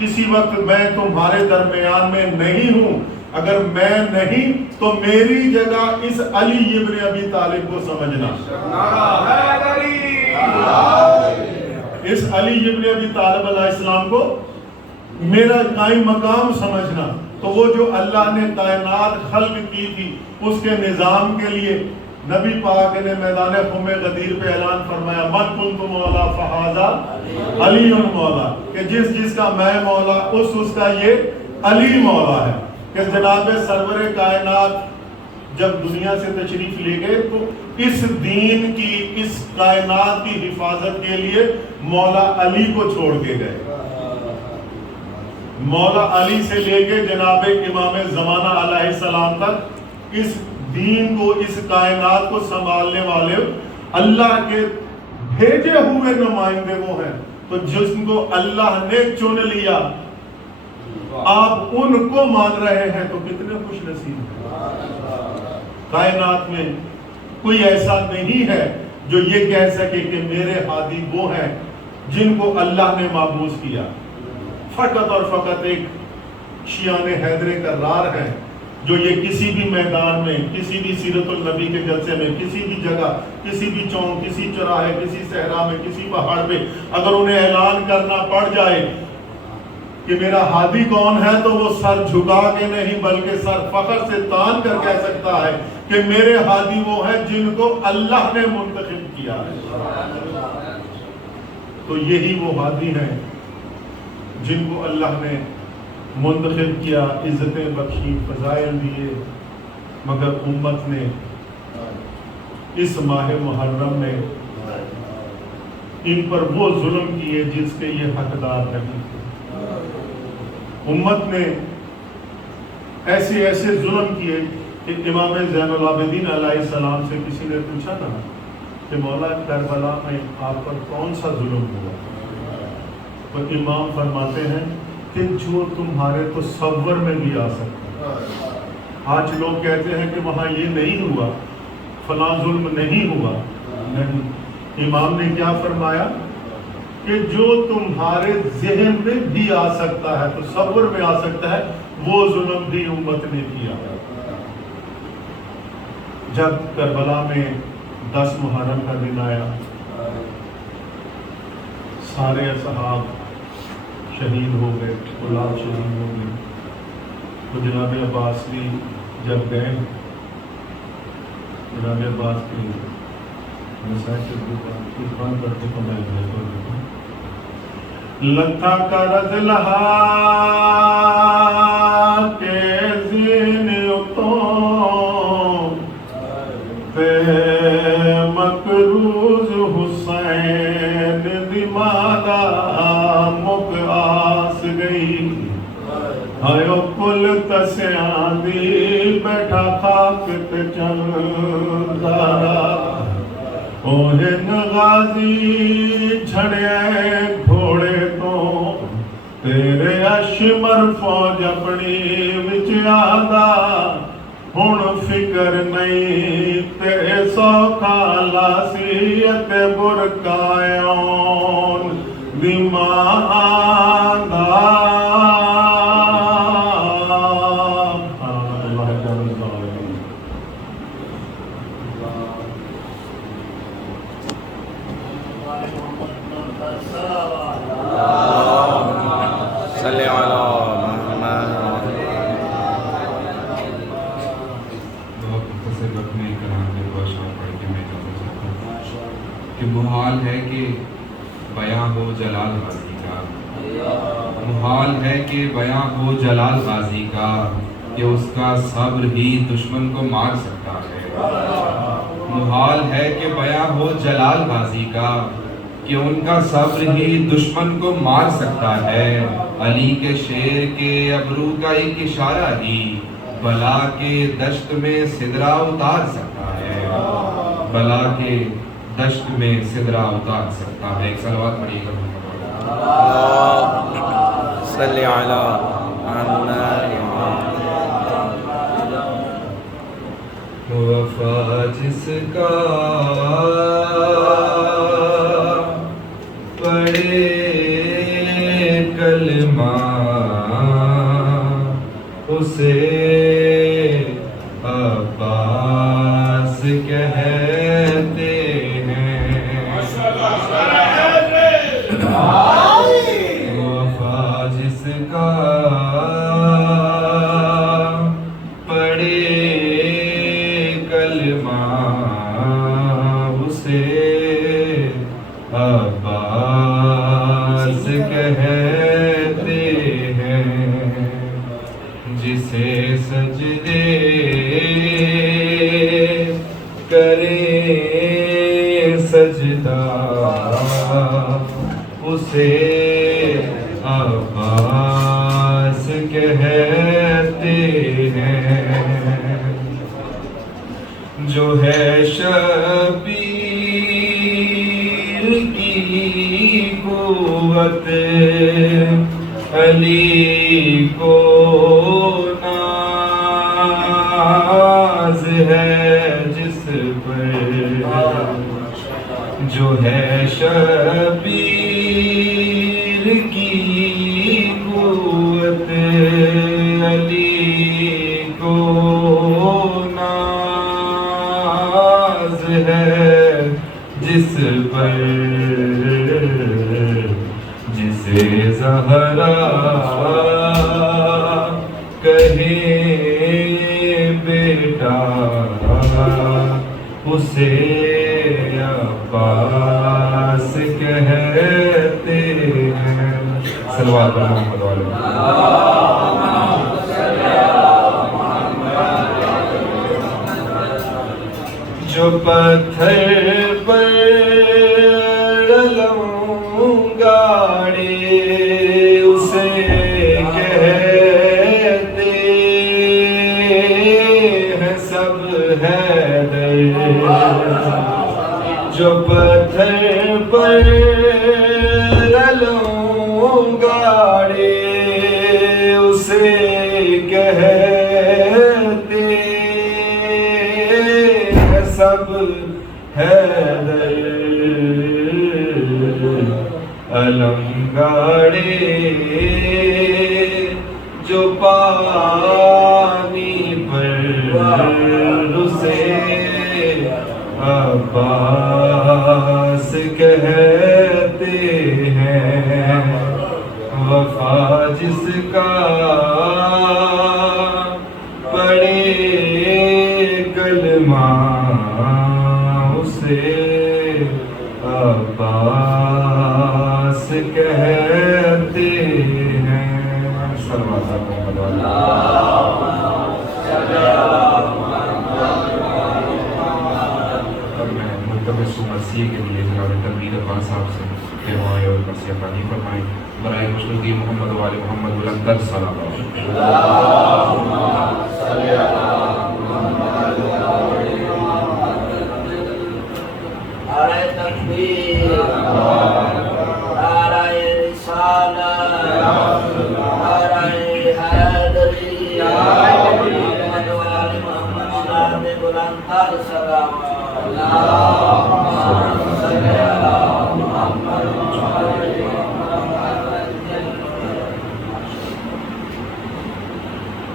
کسی وقت میں تمہارے درمیان میں نہیں ہوں، اگر میں نہیں تو میری جگہ اس علی ابن ابی طالب کو سمجھنا، اس علی ابن ابی طالب علیہ السلام کو میرا قائم مقام سمجھنا۔ تو وہ جو اللہ نے کائنات خلق کی تھی اس کے نظام کے لیے نبی پاک نے میدان خم غدیر پہ اعلان فرمایا من کنت مولا فہذا علی مولا، کہ جس جس کا میں مولا اس کا یہ علی مولا ہے۔ کہ جناب سرور کائنات جب دنیا سے تشریف لے گئے تو اس دین کی، اس کائنات کی حفاظت کے لیے مولا علی کو چھوڑ کے گئے۔ مولا علی سے لے کے جناب امام زمانہ علیہ السلام تک اس دین کو، اس کائنات کو سنبھالنے والے اللہ کے بھیجے ہوئے نمائندے وہ ہیں۔ تو جس کو اللہ نے چن لیا آپ ان کو مان رہے ہیں تو کتنے خوش نصیب ہیں۔ کائنات میں کوئی ایسا نہیں ہے جو یہ کہہ سکے کہ میرے ہادی وہ ہیں جن کو اللہ نے مابوس کیا۔ فقط اور فقط ایک شیعان حیدر کرار ہیں جو یہ کسی بھی میدان میں، کسی بھی سیرت النبی کے جلسے میں، کسی بھی جگہ، کسی بھی چوک، کسی چوراہے، کسی صحرا میں، کسی پہاڑ پہ اگر انہیں اعلان کرنا پڑ جائے کہ میرا ہادی کون ہے تو وہ سر جھکا کے نہیں بلکہ سر فخر سے تان کر کہہ سکتا ہے کہ میرے ہادی وہ ہیں جن کو اللہ نے منتخب کیا ہے۔ تو یہی وہ ہادی ہیں جن کو اللہ نے منتخب کیا، عزتیں بخشی، فضائل دیے، مگر امت نے اس ماہ محرم میں ان پر وہ ظلم کیے جس کے یہ حقدار نہیں تھے۔ امت نے ایسے ایسے ظلم کیے کہ امام زین العابدین علیہ السلام سے کسی نے پوچھا نا کہ مولا کربلا میں آپ پر کون سا ظلم ہوا؟ تو امام فرماتے ہیں کہ جو تمہارے تصور میں بھی آ سکتا ہے۔ آج لوگ کہتے ہیں کہ وہاں یہ نہیں ہوا، فلاں ظلم نہیں ہوا، نہیں، امام نے کیا فرمایا کہ جو تمہارے ذہن میں بھی آ سکتا ہے، تصور میں آ سکتا ہے، وہ ظلم بھی امت نے کیا۔ جب کربلا میں 10 محرم کا دن آیا، سارے اصحاب شہید ہو گئے، اولاد شہید ہو گئی، تو جناب عباس بھی جب گئے، جناب عباس کی مسائل قربان کرتے کو میں لتا کرد لہا کے زین اتوں پہ مکروز حسین دماغا مک آس گئی، آیو کل تسیاں دی بیٹھا خاک تے چل دارا، اوہن غازی جھڑے گھوڑے تو تیرے اشمر فوج اپنی وچ آدھا، ہن فکر نہیں تے سوکھا لاسیت برکایون دیماندہ۔ محال ہے کہ بیاں ہو جلال غازی کا، محال ہے کہ بیاں ہو جلال غازی کا، کہ اس کا صبر ہی دشمن کو مار سکتا ہے۔ محال ہے کہ بیاں ہو جلال غازی کا، کہ ان کا صبر ہی دشمن کو مار سکتا ہے۔ علی کے شیر کے ابرو کا ایک اشارہ ہی بلا کے دشت میں سدرا اتار سکتا ہے، بلا کے دشت میں سدرا اتار سکتا ہے۔ ایک صلوات پڑھیے گا۔ صلی علی وفا جس کا پڑھے کلمہ ماں اسے عباس کہتے ہیں۔ وفا جس کا پڑھے کلمہ اسے عباس کہتے ہیں۔ جسے سجدے کرے سجدہ اسے عباس کہتے ہیں۔ جو ہے شبیر کی قوت علی کو ناز ہے جس پر، جو ہے شبیر کی قوت علی کو ناز ہے جس پر، جسے زہرا کہے بیٹا اسے عباس کہتے ہیں۔ صلوات محمد علیہ۔ جو پتھر پر علم گاڑے اسے کہتے ہیں سب حیدر۔ جو پتھر پر علم گاڑے اسے کہتے ہیں سب حیدر۔ علم گاڑے جو پانی پر اسے عباس کہتے ہیں۔ وفا جس کا پڑھے کلمہ اسے عباس کہتے ہیں۔ صلوات محمد علیہ۔ مسیح کے لیے جناب تنویر عباس صاحب سے دعائیں اور نصیحت عطا فرمائیں۔ برائے مشتاقی محمد و آل محمد بلندر سلام۔ نعرہ تکبیر، نعرہ رسالت، نعرہ حیدری، محمد و آل محمد بلندر سلام۔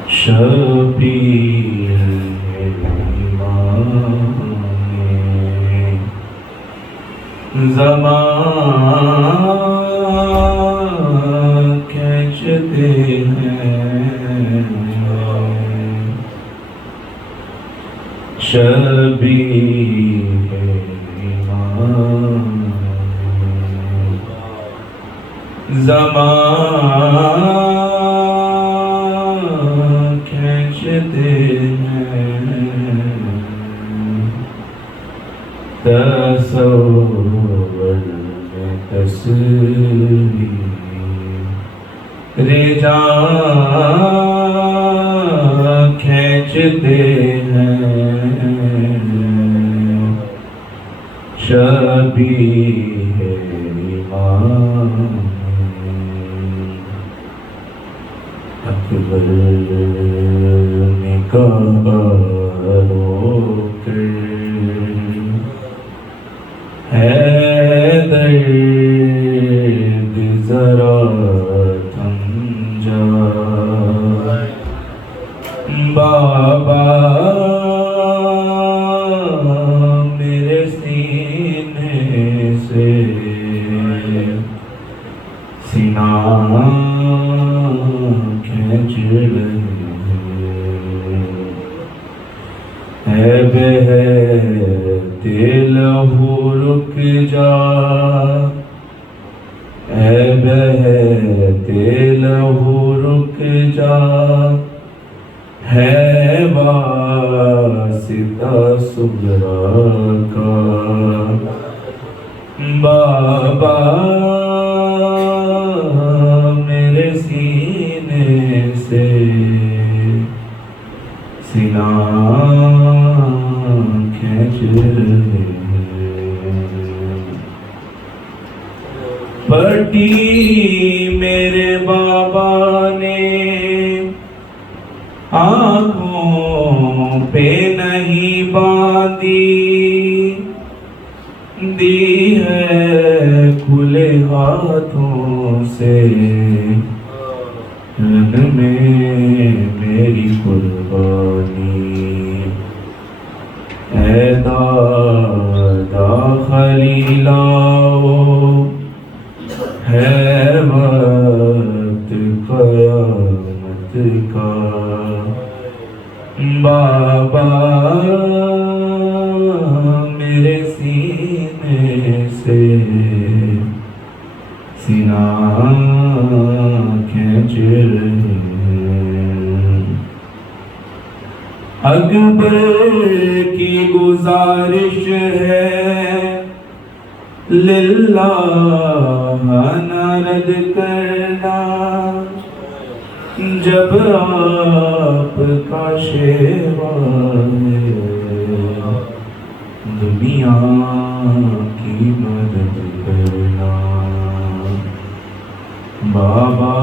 شبیر ایمان زمان کھینچتے ہیں، شبیر ایمان زمان کھینچتے ہیں، تصور میں تصویر جان کھینچتے ہیں، شبیہ ایمان اکبر نے کہا روکے ہے درد ذرا تھم کھینچ رہے ہے بہتے لہو رک جا ہے بہتے لہو رک جا ہے واسطہ صغریٰ کا بابا میرے سینے سے سینہ کھینچ رہے پٹی میرے بابا نے آنکھوں پہ نہیں باندھی دی ہے کھلے ہاتھوں سے رن میں میری قربانی اے دادا خلیلاؤ ہے وقت قیامت کا بابا میرے سینے سے سینہ کھینچ رہے اکبر کی گزارش ہے للہ نہ رد کرنا جب آپ کا شیوا ہے دنیا کی مدد کرنا بابا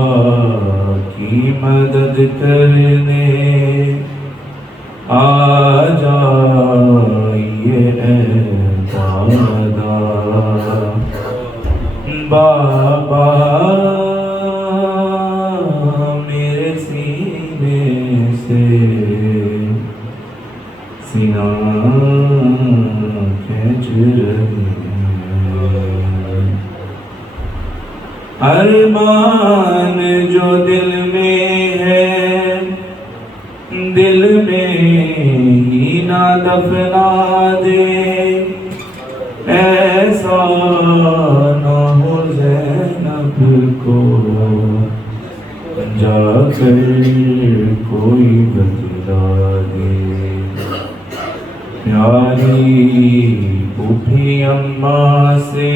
کی مدد کرنے آ جائیے اے دادا بابا میرے سینے سے سینہ کھینچ رہے ارمان جو دل میں ہے دل میں ہی نہ دفنا دے ایسا نہ ہو زینب کو جا کر کوئی بتلا دے پیاری پھوپھی اماں سے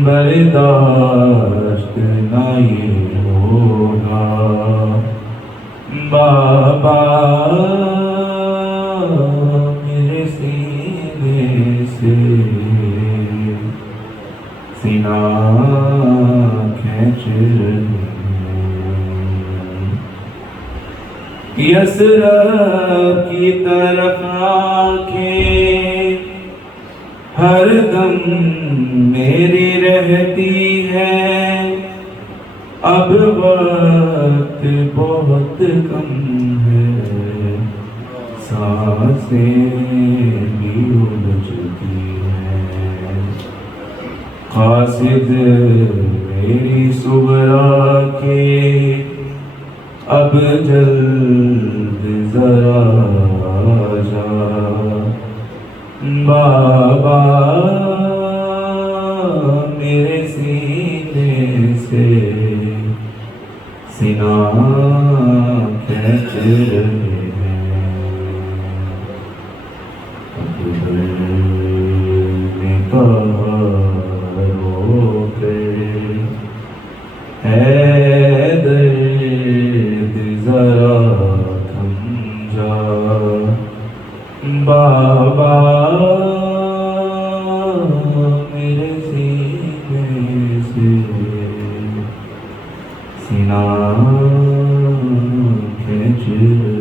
برداشت نہ یہ ہوگا بابا میرے سینے سے سینہ کھینچ رہے یسرب کی طرف آنکھیں ہر دم میری رہتی ہے اب وقت بہت کم ہے سانسیں بھی الجھتی ہیں قاصد میری صغریٰ کے اب جلد ذرا جا بابا میرے سینے سے سینہ کھینچ رہے اکبر نے کہا رو کر اے درد ذرا تھم جا بابا میرے سینے سے سینہ کھینچ رہے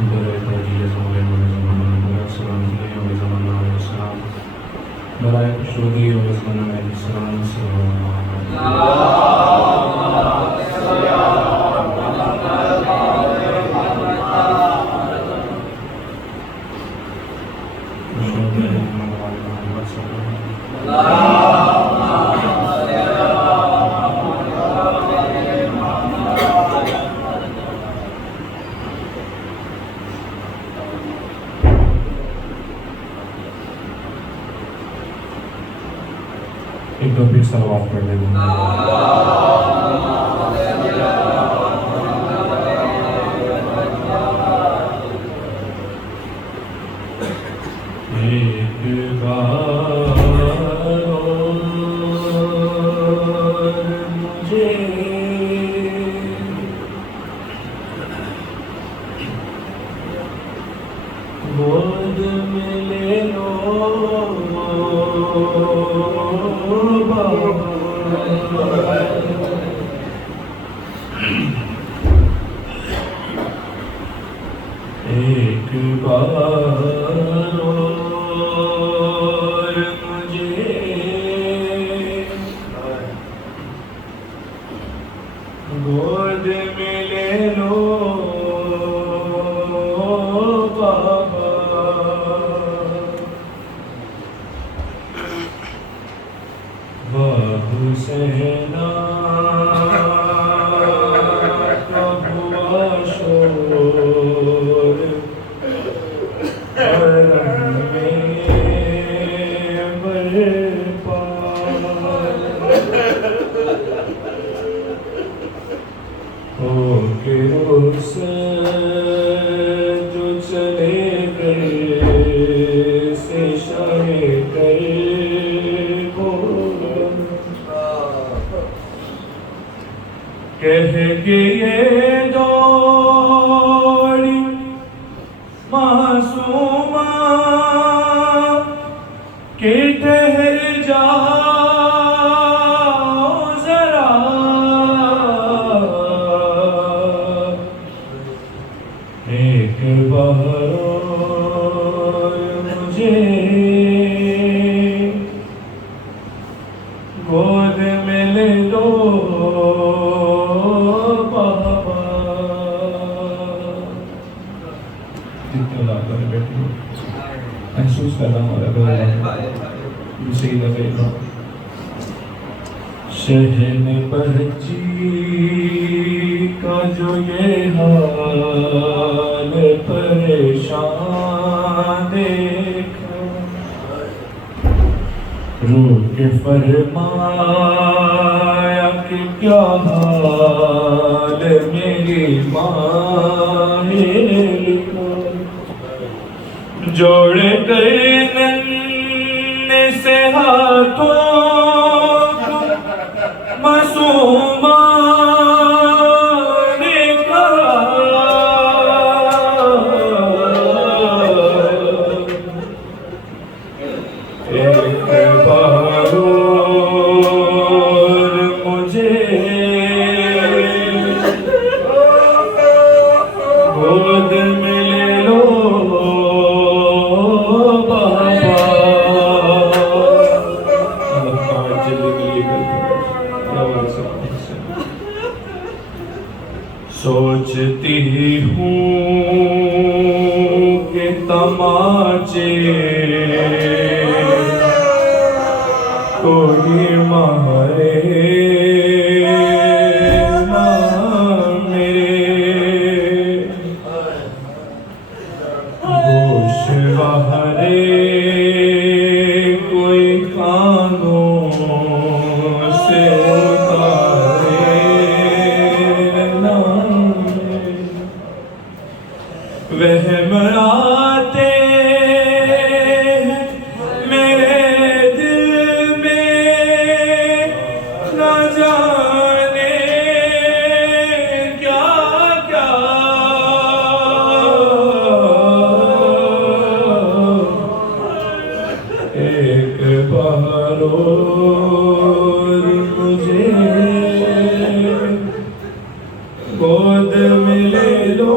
برائے تعجیل زمان و زمان برائے سلامتی و زمان علیہ السلام برائے خوشودی و زمان علیہ السلام ایک دو پھر صلوات پڑھ لیں ایک بار مجھے گود میں لے لو ایک بار مجھے گود میں لے لو بابا حسینا کا ہوا شور حرم میں برپا ہو کے اس جو چلے گئے سے شاہ گئے کہہ کے یہ دوڑی معصومہ کہ ٹھہر جاؤ ذرا ایک بار مجھے گود میں لے لو محسوس کر رہا ہوں صحیح لگے گا شہن پرچی کا جو یہ حال پریشان دیکھ رو کے فرمایا کہ کیا حال میری ماں نے جوڑ کر ننے سے ہاتھوں معصومہ نے کہا ایک بار مجھے گود میں لے لو سوچتی ہوں کہ تماچے کوئی مارے نہ میرے گوش بہرے کوئی کانوں سے وہم آتے میرے دل میں نہ جانے کیا کیا ایک بار اور مجھے گود میں لے لو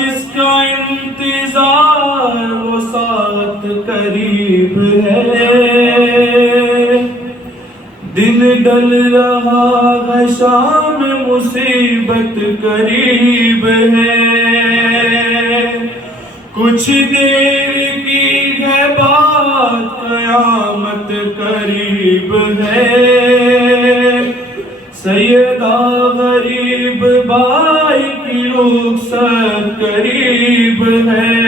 جس کا انتظار وہ ساتھ قریب ہے، دل ڈل رہا ہے شام مصیبت قریب ہے، کچھ دیر کی ہے بات قیامت قریب ہے، سیدہ غریب بائی کی رخصت قریب ہے،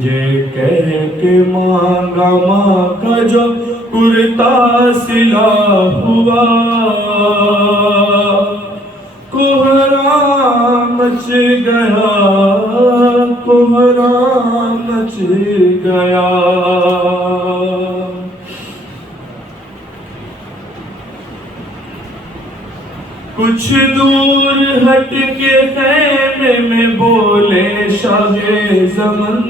یہ کہہ کے مانگا ماں کا جو کرتا سلا ہوا، کوہرام مچ گیا، کوہرام مچ گیا۔ کچھ دور ہٹ کے خیمے میں بولے شاہ زمن،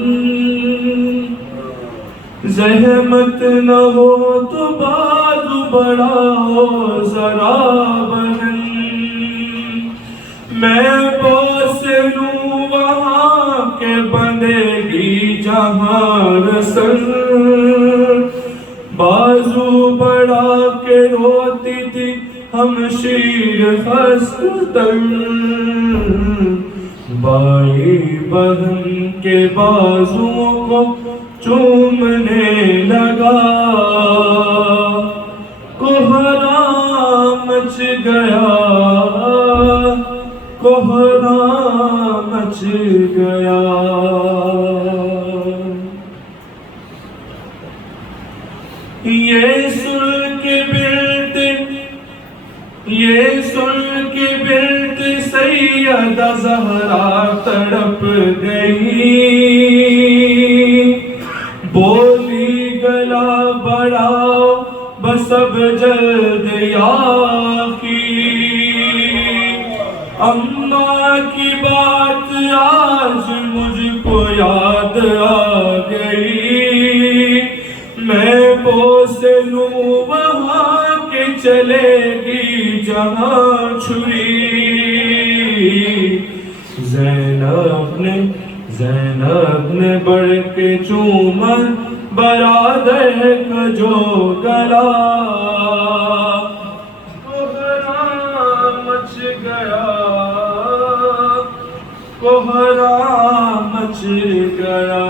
زحمت نہ ہو تو بازو بڑھاؤ ذرا بہن، میں بوس لوں وہاں کے بندے گی جہاں رسن، بازو بڑھا کے روتی تھی ہم شیر خستن، بھائی بہن کے بازوؤں کو چومنے لگا، کوہرام مچ گیا، کوہرام مچ گیا۔ یہ سن کے بنت سیدہ زہرا تڑپ گئی، بولی گلا بڑھاؤ بس اب جلد یاقی، اماں کی بات آج مجھ کو یاد آ گئی، میں بوس لوں وہاں کے چلے گی جہاں چھری، زینب نے بڑھ کے چوما برادر کا جو گلا، کوہرام مچ گیا، کوہرام مچ گیا۔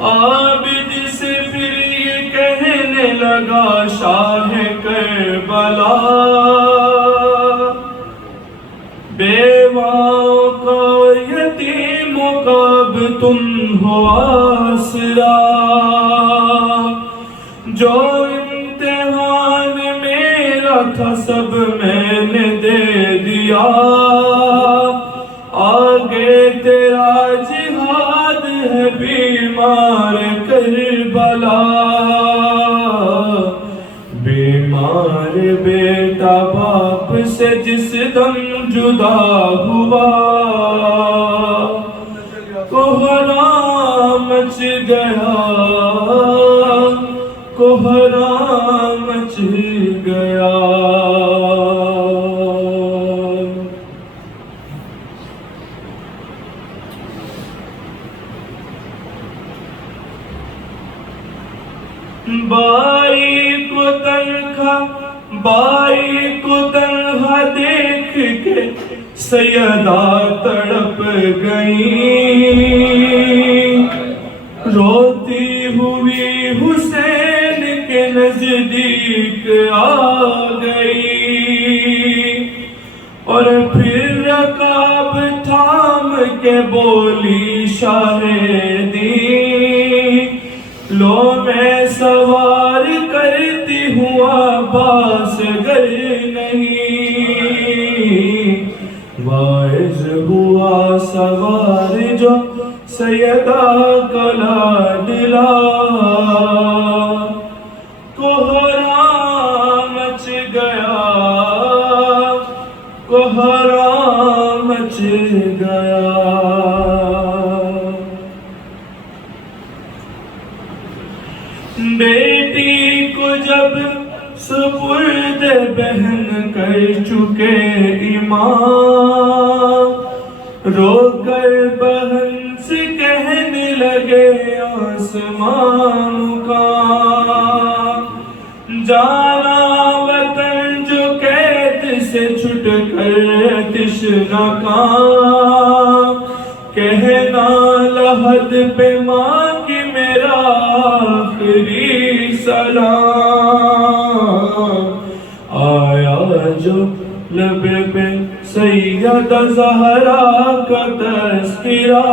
عابد سے پھر یہ کہنے لگا شاہ کربلا، بیواؤں کا یتیموں کا اب تم ہو آسرا، جو امتحان میرا تھا سب میں نے دے دیا، آگے تیرا جہاد ہے بیمار کربلا، بیمار بیٹا باپ سے جس دم جدا ہوا، کوہرام مچ گیا، کوہرام مچ گیا۔ بائی کو تنہا دیکھ کے سیدہ تڑپ گئیں، روتی ہوئی حسین کے نزدیک آ گئی، اور پھر رکاب تھام کے بولی شاہ دین، لو میں سوار کرتی ہوں عباس گر نہیں، واعظ ہوا سوار جو سیدہ کا لاڈلا، کوہرام مچ گیا، کوہرام مچ گیا۔ بیٹی کو جب چکے امام، رو کر بہن سے کہنے لگے آسمان کا، جانا وطن جو قید سے چھٹ کر تشنہ کا، کہنا لحد پہ ماں کی میرا آخری سلام، آیا جو لب پہ سید زہرا کا تذکرہ،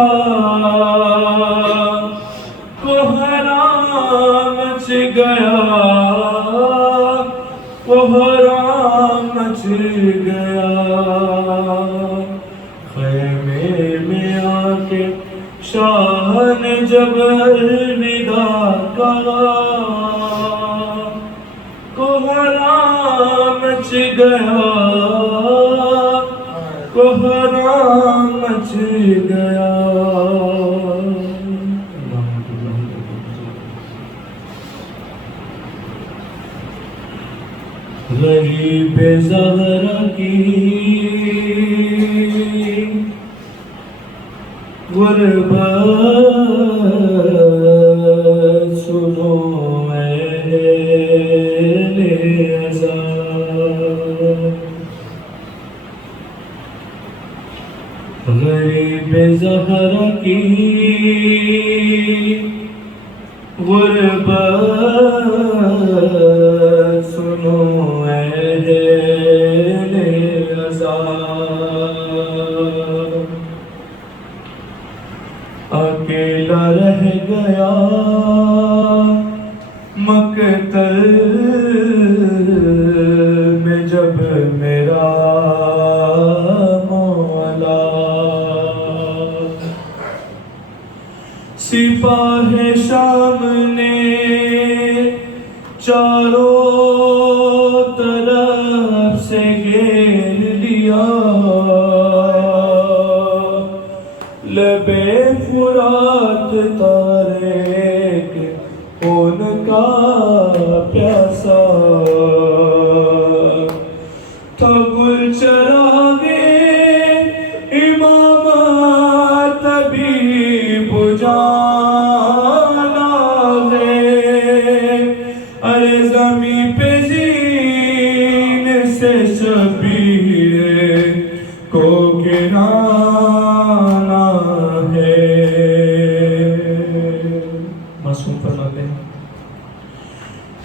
کوہرام مچ گیا، کوہرام مچ گیا، خیمے میں آ کے شاہ نے جب الوداع کہا، کوہرام مچ گیا، کوہرام مچ گیا۔ غریب زہرا کی غربت سنو اہل عزا، غریب زہرا کی غربت سنو اہل عزا، اکیلا رہ گیا مقتل میں جب میرا مولا، سپاہ شام نے چاروں طرف سے گھیر لیا، لبے فرات تاریک خون کا پیاسا، تھا گل چراغے امام طبیب جانا ہے، ارے زمین پہ زین سے شبیر کو گرانا ہے۔ معصوم فرماتے ہیں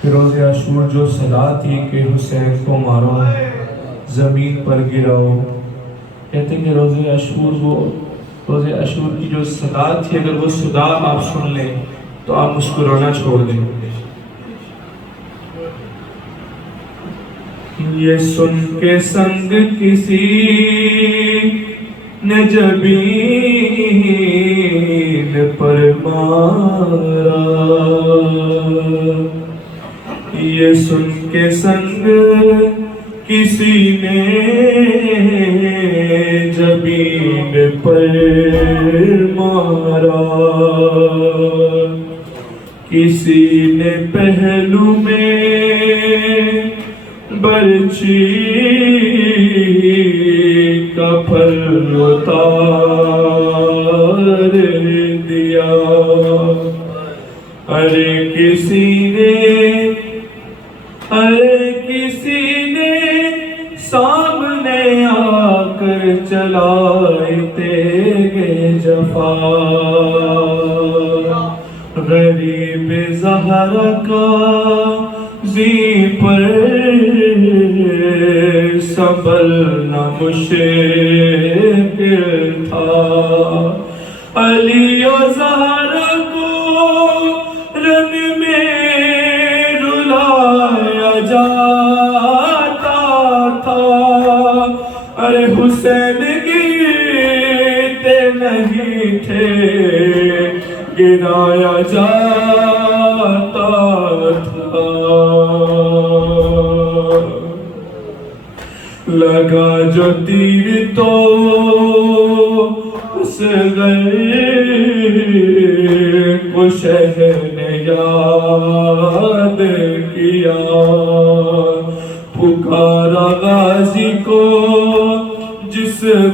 کہ روز عاشور جو صدا تھی کہ حسین کو مارو زمین پر گراؤ، کہتے ہیں کہ روز عاشور کی جو صدا تھی، اگر وہ صدا آپ سن لیں تو آپ مسکرانا چھوڑ دیں۔ یہ سن کے سنگ کسی نے جبین پر مارا، یہ سن کے سنگ کسی نے جبین پر مارا، کسی نے پہلو میں برچی کا پھل اتار دیا، ارے کسی نے سامنے آ کر چلائے تیغ جفا، غریب زہرا کا زی پر سنبھلنا مشکل تھا، علی و زہرا کو رن میں رلایا جاتا تھا، ارے حسین گرتے نہیں تھے گرایا جاتا تھا، لگا جو تیر تو اصغر کو شہر نے یاد کیا، پکارا غازی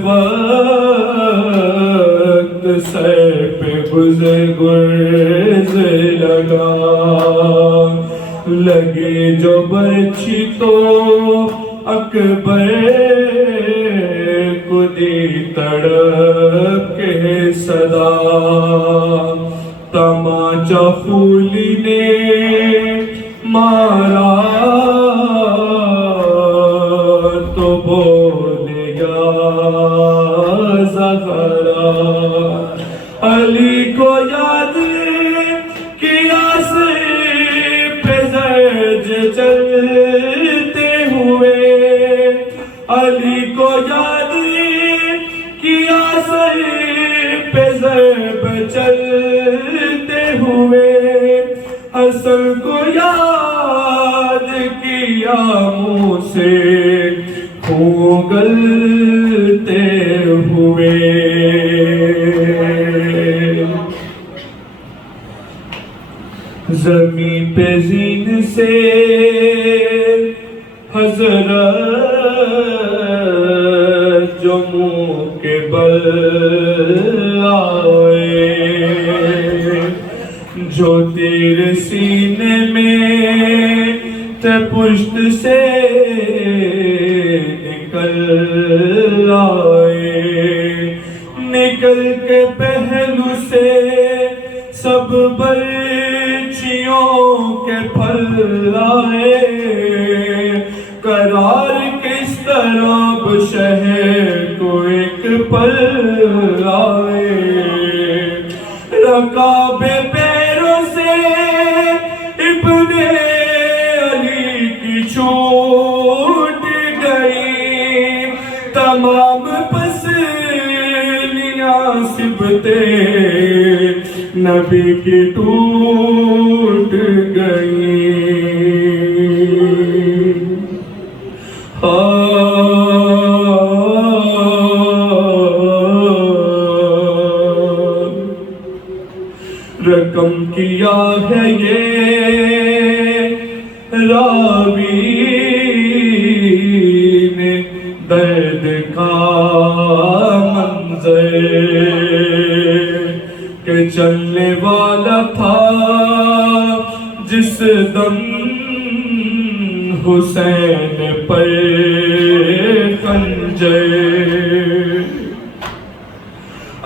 وقت سر پہ گرز لگا، لگے جو برچھی تو اکبر کو دی تڑپ کے صدا، تماچا پھولی نے مارا تو بولے یا زہرا، علی کو یاد کیا سے پہ زرج چلتے ہوئے، علی کو یاد کیا سے پہ ضرب چلتے ہوئے، حسن کو یاد کیا منہ سے خون گلتے ہوئے، زمین پہ زین سے حضرت جو منہ کے بل آئے، جو تیر سینے میں تے پشت سے نکل آئے، نکل کے پہلو سے سب برچیوں کے پھل آئے، قرار کس طرح شہر کو ایک پل آئے، رکاب پیروں سے ابن علی کی چھوٹ گئی، تمام پسلیاں سبتے نبی کی ٹوٹ گئی، رقم کیا ہے یہ راوی نے درد کا منظر، کہ چلنے والا تھا جس دم حسین پر خنجر،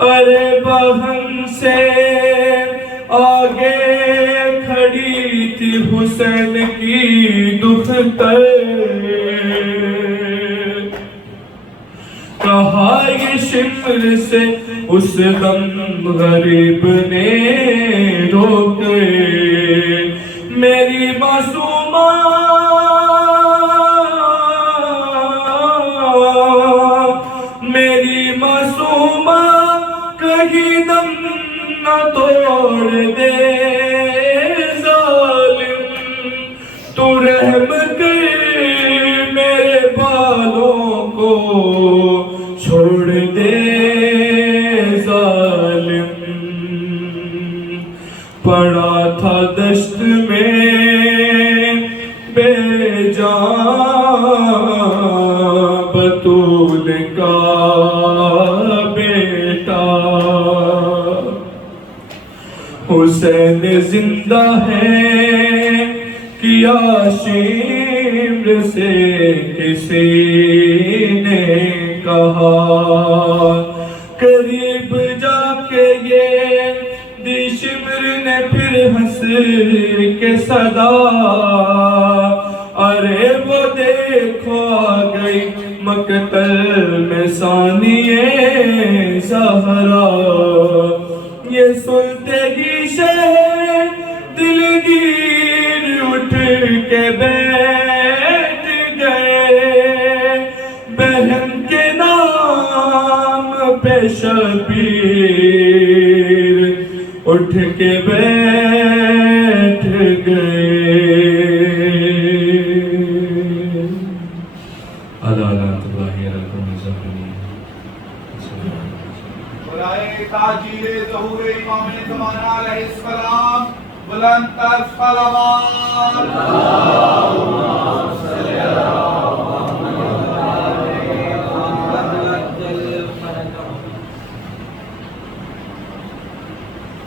ارے بہن سے آگے کھڑی تھی حسین کی دختر، کہا یہ شمر سے اس دم غریب نے روکے، میری معصومہ میری معصومہ کہیں دم نہ توڑ دے ظالم، تو رحم کر میرے بالوں کو چھوڑ دے ظالم، پڑا تھا دشت میں بے جان بطول کا بیٹا، حسین زندہ ہے کیا شمر سے کسی نے کہا، قریب جا کے یہ دی شمر نے پھر ہنس کے صدا، ارے وہ دیکھو آ گئی مقتل میں ثانیہ زہرا، یہ سنتے ہی شہر دلگیر اٹھ کے بیٹھ گئے، بہن کے نام پہ شبیر اٹھ کے بیٹھ گئے، عدالت اللہ علیکم ظاہرین، برائے تاجیر ظہور امام زمانہ علیہ السلام، بلند تر صلوات، اللہم صلی علی محمد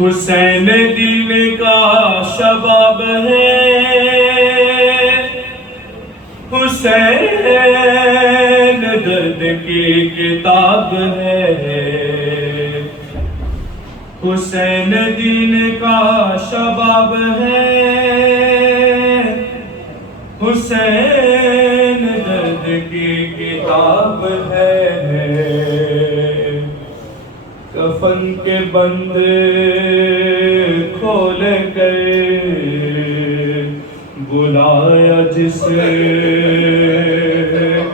حسین دین کا شباب ہے، حسین درد کی کتاب ہے، حسین دین کا شباب ہے، حسین درد کی کتاب ہے، کفن کے بند کھول کر بلایا جس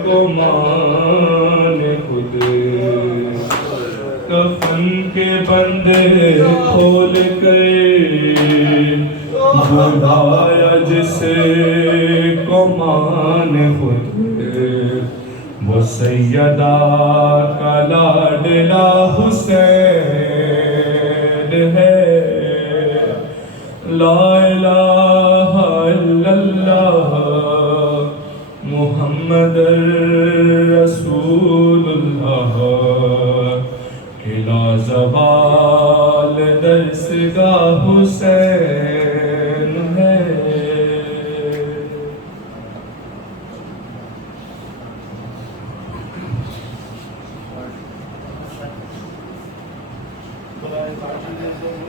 کو مان خود، کفن کے بند کھول کر بلایا جس کو مان خود، وہ سیدہ کا لاڈلا حسین ہے، لا الہ الا اللہ محمد رسول اللہ، کہ لا زوال درسگاہ حسین ہے۔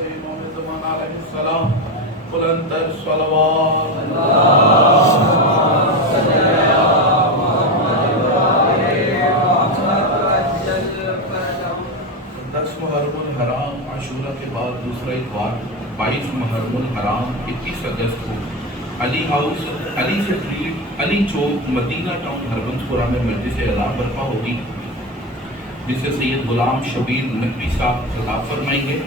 امام زمانہ علیہ السلام بلندر صلوات محرم الحرام عاشورہ کے بعد دوسرا اتوار 22 محرم الحرام 21 اگست کو علی ہاؤس، علی اسٹریٹ، علی چوک، مدینہ ٹاؤن، ہربنس پورہ میں مجلس اعلان برپا ہوگی، جسے سید غلام شبیر نقوی صاحب خطاب فرمائیں گے،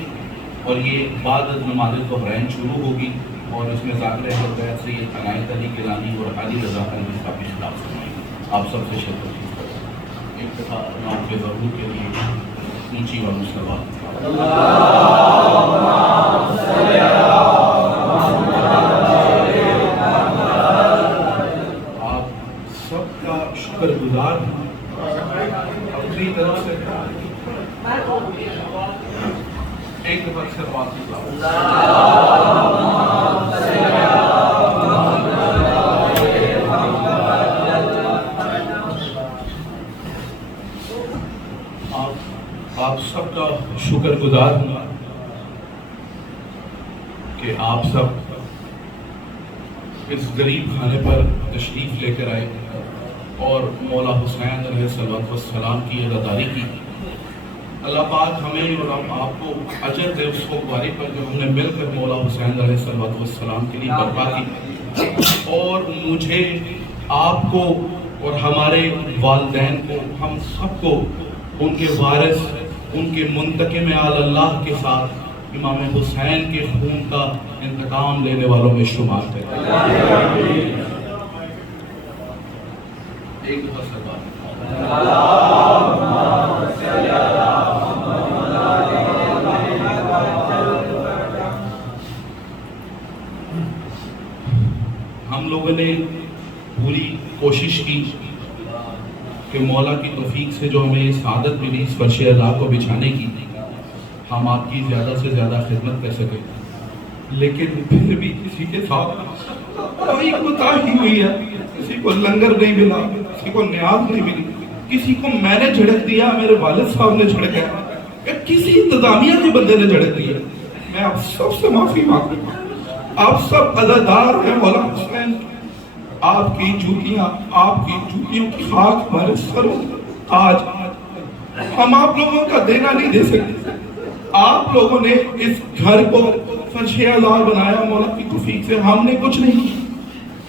اور یہ بعد از نماز ظہرین شروع ہوگی، اور اس میں ذاکر اہل بیت سید عنایت علی گیلانی اور علی رضا علوی صاحب خطاب فرمائیں گے۔ آپ سب سے شرکت ابتدا نام کے ضرور کے لیے اونچی و مصطفیٰ آپ سب کا شکر گزار ہوں اپنی طرف سے ایک دفعہ سے بات آپ سب کا شکر گزار ہوں کہ آپ سب اس غریب خانے پر تشریف لے کر آئے اور مولا حسین علیہ السلام کی عزاداری کی۔ اللہ پاک ہمیں اور ہم آپ کو اجر دے اس خوباری پر جو ہم نے مل کر مولا حسین علیہ السلام کے لیے برپا کی، اور مجھے آپ کو اور ہمارے والدین کو، ہم سب کو ان کے وارث، ان کے منتقم آل اللہ کے ساتھ امام حسین کے خون کا انتقام لینے والوں میں شمار کریں۔ ایک دفعہ سلوات۔ ہم لوگوں نے پوری کوشش کی کہ مولا کی توفیق سے جو ہمیں یہ سعادت ملی اس فرش اعلیٰ کو بچھانے کی، ہم آپ کی زیادہ سے زیادہ خدمت کر سکیں، لیکن پھر بھی کسی کے ساتھ کوئی کوتاہی ہوئی ہے، کسی کو لنگر نہیں ملا، کسی کو نیاز نہیں ملی، کسی کو میں نے جھڑک دیا، میرے والد صاحب نے جھڑکا، یا کسی انتظامیہ کے بندے نے جھڑک دیا، میں آپ سب سے معافی مانگتا ہوں۔ آپ سب عزادار ہیں مولا حسین، آپ کی جوتیوں کی خاک ہمارے سروں آج ہم آپ لوگوں کا دینا نہیں دے سکتے۔ آپ لوگوں نے اس گھر کو فرش اعلیٰ بنایا مولا کی توفیق سے، ہم نے کچھ نہیں،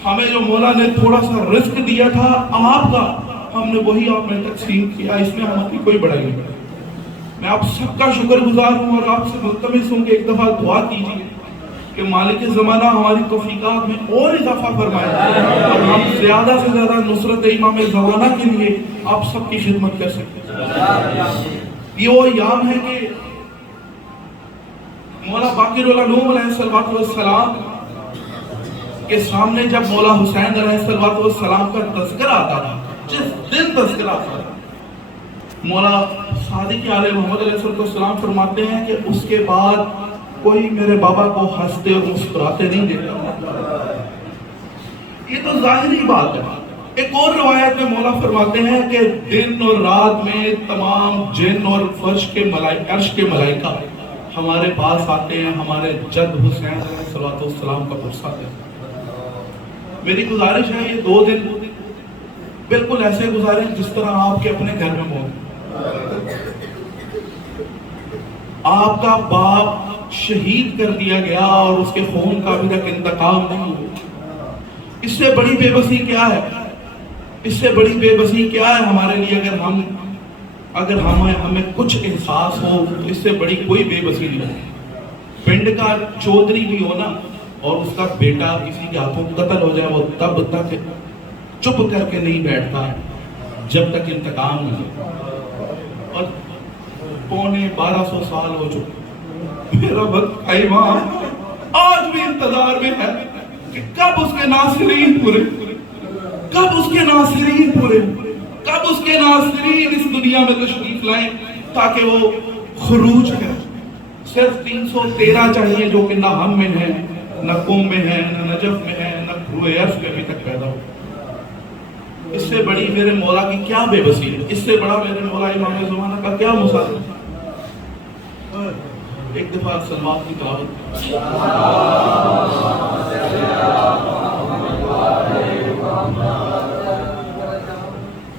ہمیں جو مولا نے تھوڑا سا رزق دیا تھا آپ کا، ہم نے وہی آپ میں تقسیم کیا، اس میں ہماری کوئی بڑائی نہیں۔ میں آپ سب کا شکر گزار ہوں اور آپ سے ملتمس ہوں کہ ایک دفعہ دعا کیجیے کہ مالک زمانہ ہماری توفیقات میں اور اضافہ فرمائے اور ہم زیادہ سے زیادہ نصرت امام زمانہ کے لیے آپ سب کی خدمت کر سکتے ہیں۔ یہ وہ ایام ہے کہ مولا باقر العلوم علیہ السلام کے سامنے جب مولا حسین علیہ السلام کا تذکرہ آتا تھا، جس دن تذکرہ آتا تھا، مولا صادق علیہ محمد علیہ السلام فرماتے ہیں کہ اس کے بعد کوئی میرے بابا کو ہنستے اور مسکراتے نہیں دیکھا. یہ تو ظاہری بات ہے. ایک اور روایت میں مولا فرماتے ہیں کہ دن اور رات میں تمام جن اور عرش کے ملائکہ ہمارے پاس آتے ہیں ہمارے جد حسین علیہ السلام کا پرسہ دیں. میری گزارش ہے یہ 2 دن بالکل ایسے گزاریں جس طرح آپ کے اپنے گھر میں ہوں. آپ کا باپ شہید کر دیا گیا اور اس کے خون کا ابھی تک انتقام نہیں ہوا. اس سے بڑی بے بسی کیا ہے؟ اس سے بڑی بے بسی کیا ہے ہمارے لیے؟ اگر ہمیں کچھ احساس ہو تو اس سے بڑی کوئی بے بسی نہیں ہو. پنڈ کا چودھری بھی ہو نا اور اس کا بیٹا کسی کے ہاتھوں قتل ہو جائے، وہ تب تک چپ کر کے نہیں بیٹھتا جب تک انتقام نہیں. اور 1200 سال ہو چکے. میرا وقت امام آج بھی انتظار میں ہے کہ کب اس کے ناصرین پورے، کب اس کے ناصرین پورے، کب اس کے ناصرین اس دنیا میں تشریف لائیں تاکہ وہ خروج کریں. صرف 313 چاہیے جو کہ نہ ہم میں ہے، نہ قوم میں ہے، نہ نجف میں ہے، نہ روئے عرف میں ابھی تک پیدا ہو. اس سے بڑی میرے مولا کی کیا بے بسی ہے؟ اس سے بڑا میرے مولا امام زمانہ کا کیا مسئلہ ہے؟ ایک دفعہ سلوات کی تلاوت.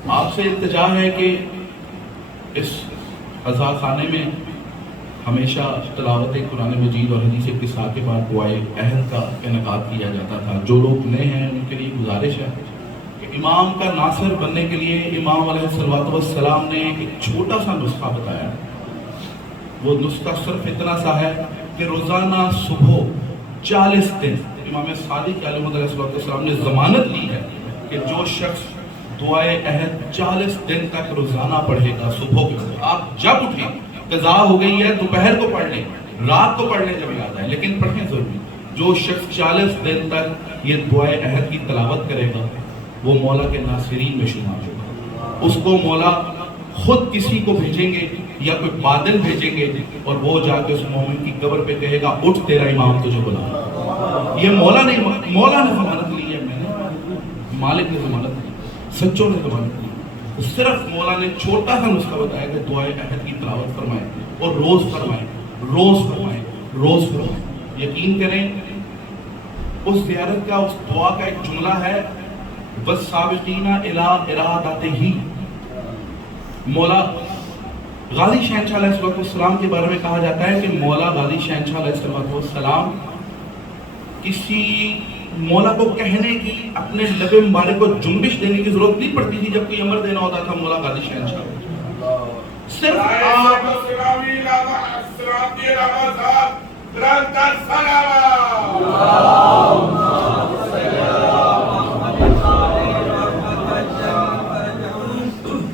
آپ سے التجا ہے کہ اس عزا خانے میں ہمیشہ تلاوت قرآن مجید اور حدیث قصہ کے بعد دعائے عہد کا انعقاد کیا جاتا تھا. جو لوگ نئے ہیں ان کے لیے گزارش ہے کہ امام کا ناصر بننے کے لیے امام علیہ السلام نے ایک چھوٹا سا نسخہ بتایا. وہ نسخہ صرف اتنا سا ہے کہ روزانہ صبح 40 دن امام صادق علیہ السلام نے ضمانت لی ہے کہ جو شخص دعائے عہد 40 دن تک روزانہ پڑھے گا صبح کے وقت، آپ جب اٹھیں، قضا ہو گئی ہے دوپہر کو پڑھ لیں، رات کو پڑھ لیں جب یاد آئے، لیکن پڑھیں ضروری. جو شخص 40 دن تک یہ دعائے عہد کی تلاوت کرے گا وہ مولا کے ناصرین میں شمار ہوگا. اس کو مولا خود کسی کو بھیجیں گے یا کوئی بادل بھیجیں گے اور وہ جا کے اس مومن کی قبر پہ کہے گا اٹھ تیرا امام تجھے بلا. یہ مولا نے ضمانت لی ہے، میں نے، مالک نے ضمانت لی، سچوں نے ضمانت لی. صرف مولا نے چھوٹا سا نسخہ بتایا کہ دعائے عہد کی تلاوت فرمائیں اور روز فرمائیں، روز فرمائیں، روز فرمائیں. یقین کریں اس زیارت کا، اس دعا کا ایک جملہ ہے والسابقین الی ارادتہ. مولا غازی شہنشاہ علیہ السلام کے بارے میں کہا جاتا ہے کہ مولا غازی شہنشاہ علیہ السلام کسی مولا کو کہنے کی، اپنے لب مبارک کو جنبش دینے کی ضرورت نہیں پڑتی تھی جب کوئی امر دینا ہوتا تھا مولا غازی شہنشاہ. صرف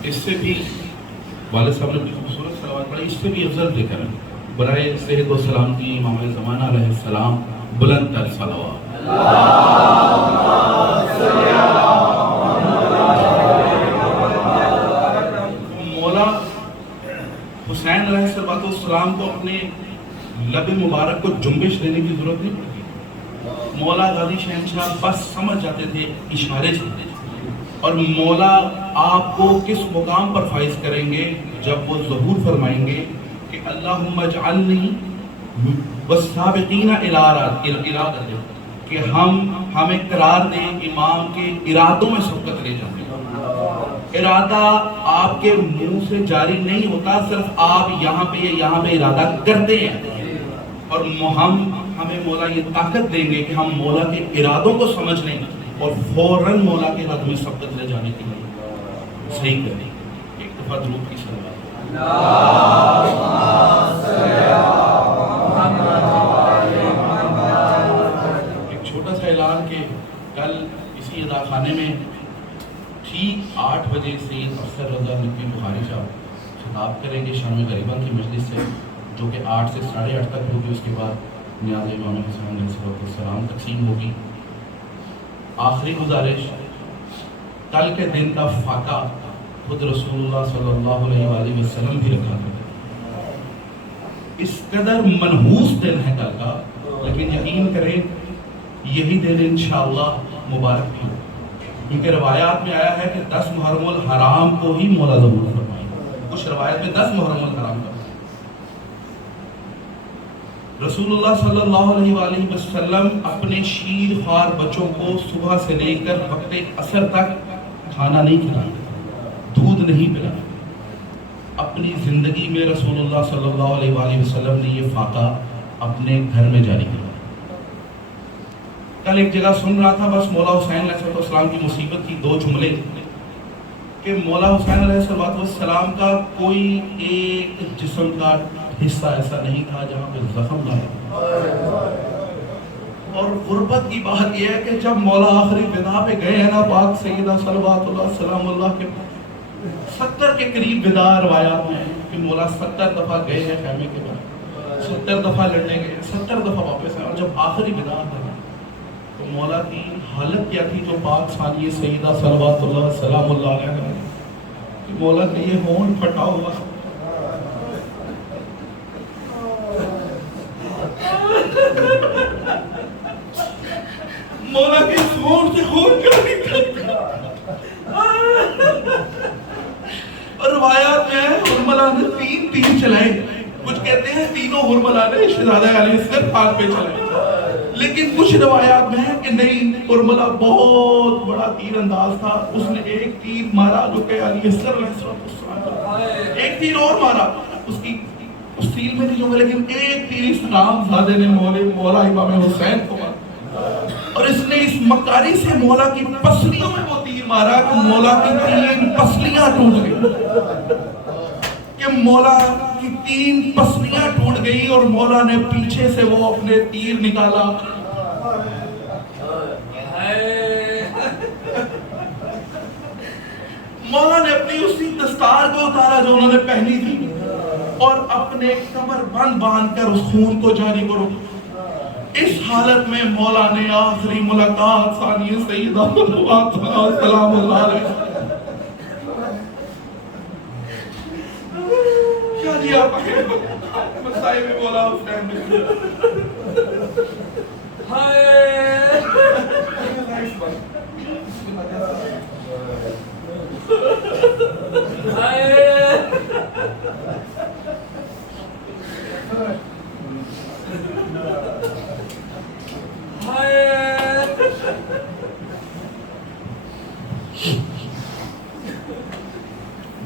اس سے بھی والد صاحب نے خوبصورت صلوات پڑھی، اس سے بھی افضل ذکر ہے برائے صحت و سلامتی امام زمانہ علیہ السلام بلند تر صلوات. مولا حسین علیہ السلام کو اپنے لب مبارک کو جنبش دینے کی ضرورت نہیں پڑتی. مولا غازی شہنشاہ بس سمجھ جاتے تھے اشارے سے. اور مولا آپ کو کس مقام پر فائز کریں گے جب وہ ظہور فرمائیں گے کہ اللہم اجعلنی والسابقین الی ارادتہ، کہ ہمیں قرار دیں امام کے ارادوں میں سبقت لے جاتے ہیں. ارادہ آپ کے منہ سے جاری نہیں ہوتا، صرف آپ یہاں پہ ارادہ کرتے ہیں. اور ہمیں مولا یہ طاقت دیں گے کہ ہم مولا کے ارادوں کو سمجھ لیں اور فوراً مولا کے ہاتھ میں سبقت لے جانے کے لیے صحیح کریں. ایک دفعہ درود کی صلوات. ایک چھوٹا سا اعلان کہ کل اسی ادا خانے میں ٹھیک 8 بجے سے افسر رضا نقوی بخاری صاحب خطاب کریں گے شام غریبہ کی مجلس سے، جو کہ 8 سے 8:30 تک ہوگی. اس کے بعد نیاز امام حسین علیہ السلام تقسیم ہوگی. آخری گزارش، کل کے دن کا فاقہ خود رسول اللہ صلی اللہ علیہ وآلہ وسلم بھی رکھا تھا. اس قدر منحوس دن ہے کل کا، لیکن یقین کریں یہی دن انشاءاللہ مبارک بھی ہو، کیونکہ روایات میں آیا ہے کہ 10 محرم الحرام کو ہی مولا ظہور فرمائے، کچھ روایت میں 10 محرم الحرام کا رسول اللہ صلی اللہ علیہ وآلہ وسلم اپنے شیر خوار بچوں کو صبح سے لے کر وقت عصر تک کھانا نہیں کھلایا، دودھ نہیں پلایا۔ اپنی زندگی میں رسول اللہ صلی اللہ علیہ وآلہ وسلم نے یہ فاقہ اپنے گھر میں جاری کیا۔ کل ایک جگہ سن رہا تھا، بس مولا حسین علیہ السلام کی مصیبت کی 2 جملے کہ مولا حسین علیہ السلام کا کوئی ایک جسم کا حصہ ایسا نہیں تھا جہاں پہ زخم نہ ہو۔ اور غربت کی بات یہ ہے کہ جب مولا آخری ودا پہ گئے ہیں نا، پاک سیدہ صلوات اللہ سلام اللہ کے 70 کے قریب ودا روایات میں کہ مولا 70 دفعہ گئے ہیں خیمے کے بعد، 70 دفعہ لڑنے گئے، 70 دفعہ واپس آئے، اور جب آخری ودا تھا تو مولا کی حالت کیا تھی جو پاک ثانیہ سیدہ صلوات اللہ سلام اللہ علیہ نے کہ مولا کے یہ ہونٹ پھٹا ہوا، مولا کے ہونٹ سے خون کیوں نکلتا۔ اور روایات میں حرملہ نے 3 تیر چلائے، کچھ کہتے ہیں تینوں حرملہ نے شہزادہ علی اصغر پاک پہ چلائے، لیکن کچھ روایات میں ہے کہ نہیں، حرملہ بہت بڑا تیر انداز تھا، اس نے ایک تیر مارا جو کہ علی اصغر علیہ السلام، ایک تیر اور مارا، اس کی تفصیل میں نہیں ہوگا، لیکن ایک تیر اس نام زادے نے مولا امام حسین کو مارا، اور اس نے اس مکاری سے مولا کی پسلیوں میں وہ تیر مارا کہ مولا کی 3 پسلیاں ٹوٹ گئی، کہ مولا کی 3 پسلیاں ٹوٹ گئی، اور مولا نے پیچھے سے وہ اپنے تیر نکالا، مولا نے اپنی اسی دستار کو اتارا جو انہوں نے پہنی تھی، اور اپنے کمر بند باندھ کر اس خون کو جاری کرو۔ اس حالت میں مولا نے آخری ملاقات ثانیہ سیدہ سلام اللہ علیہ کیا دیا پہے مسائے میں مولا حسین نے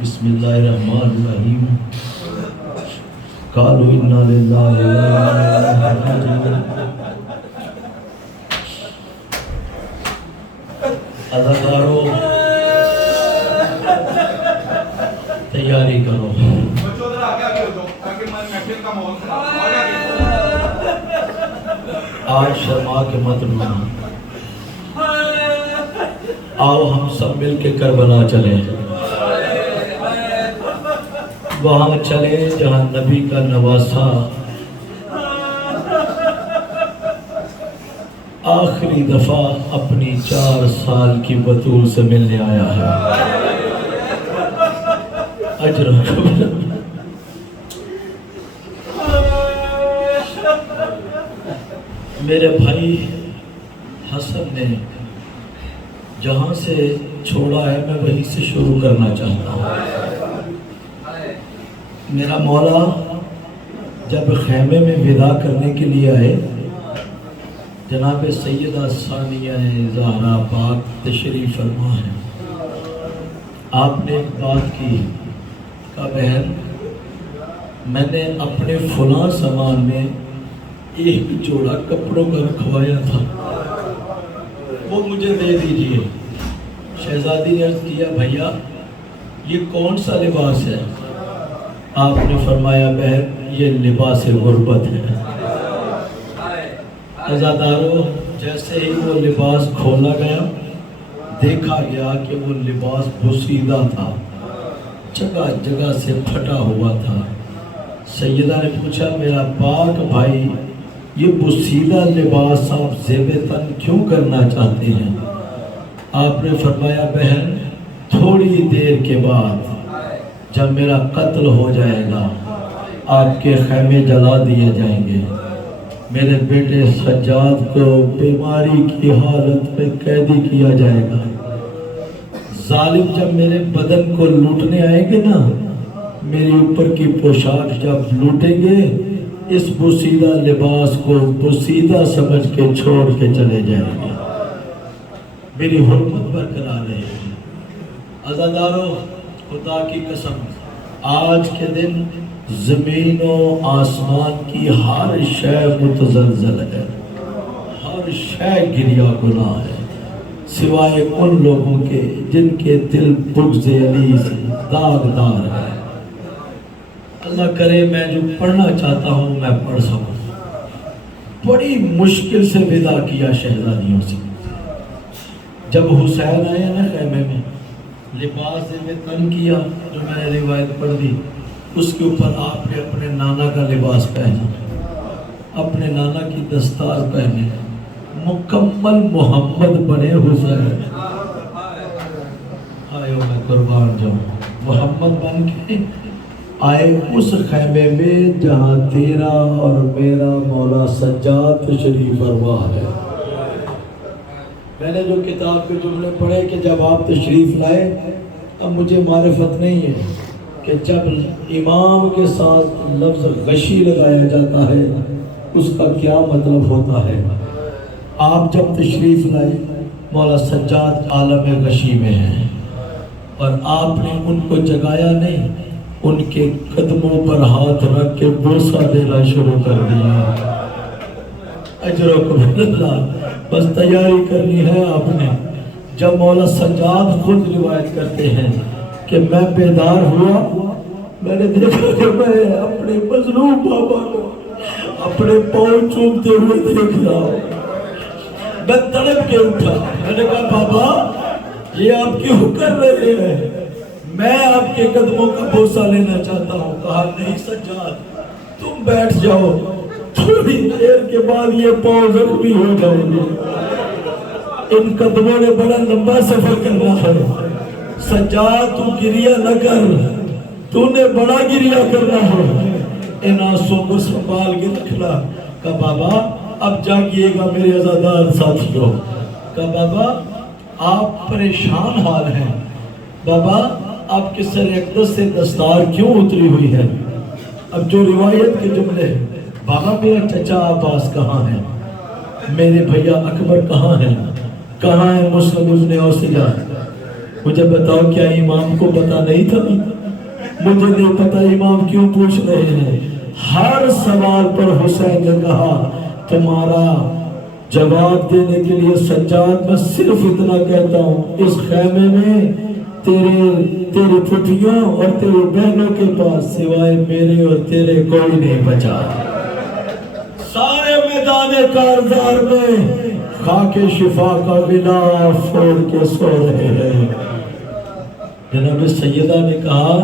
بسم اللہ الرحمن الرحیم قالوا انا للہ و انا الیہ راجعون۔ اداکاروں تیاری کرو، آج شرما کے مت رونا، آؤ ہم سب مل کے کربلا چلیں، وہاں چلے جہاں نبی کا نواسا آخری دفعہ اپنی 4 سال کی بطول سے ملنے آیا ہے۔ اجر میرے بھائی حسن نے جہاں سے چھوڑا ہے میں وہیں سے شروع کرنا چاہتا ہوں۔ میرا مولا جب خیمے میں ودا کرنے کے لیے آئے، جناب سیدہ ثانیہ زہرا پاک تشریف فرما ہے، آپ نے ایک بات کی کہ بہن میں نے اپنے فلاں سامان میں ایک جوڑا کپڑوں کا رکھوایا تھا، وہ مجھے دے دیجئے۔ شہزادی نے عرض کیا بھیا یہ کون سا لباس ہے؟ آپ نے فرمایا بہن یہ لباس غربت ہے۔ عزاداروں جیسے ہی وہ لباس کھولا گیا، دیکھا گیا کہ وہ لباس بوسیدہ تھا، جگہ جگہ سے پھٹا ہوا تھا۔ سیدہ نے پوچھا میرا پاک بھائی یہ بوسیدہ لباس آپ زیب تن کیوں کرنا چاہتے ہیں؟ آپ نے فرمایا بہن تھوڑی دیر کے بعد جب میرا قتل ہو جائے گا آپ کے خیمے جلا دیے جائیں گے. میرے بیٹے سجاد کو بیماری کی حالت میں قیدی کیا جائے گا. ظالم جب میرے بدن کو لوٹنے آئیں گے نا، میری اوپر کی پوشاک جب لوٹیں گے، اس بوسیدہ لباس کو بوسیدہ سمجھ کے چھوڑ کے چلے جائیں گے. میری حرمت برقرار رہے گی. عزادارو، خدا کی قسم، آج کے دن زمین و آسمان کی ہر شے متزلزل ہے، ہر شے گریا گناہ ہے، سوائے ان لوگوں کے جن کے دل بغض علی سے داغدار ہے. اللہ کرے میں جو پڑھنا چاہتا ہوں میں پڑھ سکوں. بڑی مشکل سے ودا کیا شہزادیوں سے. جب حسین آئے نا خیمے میں، لباس میں تن کیا جو میں نے روایت پڑھ دی، اس کے اوپر آپ نے اپنے نانا کا لباس پہنا، اپنے نانا کی دستار پہنے، مکمل محمد بنے حسین. آئے میں قربان جاؤں، محمد بن کے آئے اس خیمے میں جہاں تیرا اور میرا مولا سجاد تشریف فرما ہے. میں نے جو کتاب کے جملے پڑھے کہ جب آپ تشریف لائے، اب مجھے معرفت نہیں ہے کہ جب امام کے ساتھ لفظ غشی لگایا جاتا ہے اس کا کیا مطلب ہوتا ہے. آپ جب تشریف لائے، مولا سجاد عالم غشی میں ہیں اور آپ نے ان کو جگایا نہیں، ان کے قدموں پر ہاتھ رکھ کے بوسہ دینا شروع کر دیا. اجرکم اللہ، بس تیاری کرنی ہے آپ نے. جب مولا سجاد خود روایت کرتے ہیں کہ میں بیدار ہوا، میں نے دیکھا کہ میں اپنے مظلوم بابا کو اپنے پاؤں چومتے ہوئے دیکھ رہا ہوں. میں تڑپ کے اٹھا، میں نے کہا بابا یہ آپ کیوں کر رہے ہیں؟ میں آپ کے قدموں کا بوسہ لینا چاہتا ہوں. کہا نہیں سجاد، تم بیٹھ جاؤ، تھوڑی دیر کے بعد یہ پاؤں زخمی ہو جائیں گے. ان قدموں نے بڑا لمبا سفر کرنا ہے. سجاد تو گریہ نہ کر، تو نے بڑا گریہ کرنا ہے. ان آنسوں کو سنبھال کے رکھنا. کہا بابا اب جاگیے گا میرے عزادار ساتھیوں. کہا بابا آپ پریشان حال ہیں، بابا آپ کے سر اقدس سے دستار کیوں اتری ہوئی ہے؟ اب جو روایت کے جملے ہیں، بابا میرا چچا عباس کہاں ہے؟ میرے بھیا اکبر کہاں ہیں؟ کہاں ہے مسلم ابن اوسیہ؟ مجھے بتاؤ کیا امام کو پتا نہیں تھا؟ مجھے نہیں پتا امام کیوں پوچھ رہے ہیں. ہر سوال پر حسین نے کہا تمہارا جواب دینے کے لیے سجاد میں صرف اتنا کہتا ہوں، اس خیمے میں تیرے پھوپھیوں اور تیرے بہنوں کے پاس سوائے میرے اور تیرے کوئی نہیں بچا. سارے میدان کارزار میں خاک شفا کا غلاف پھوڑ کے سو رہے ہیں. جناب سیدہ نے کہا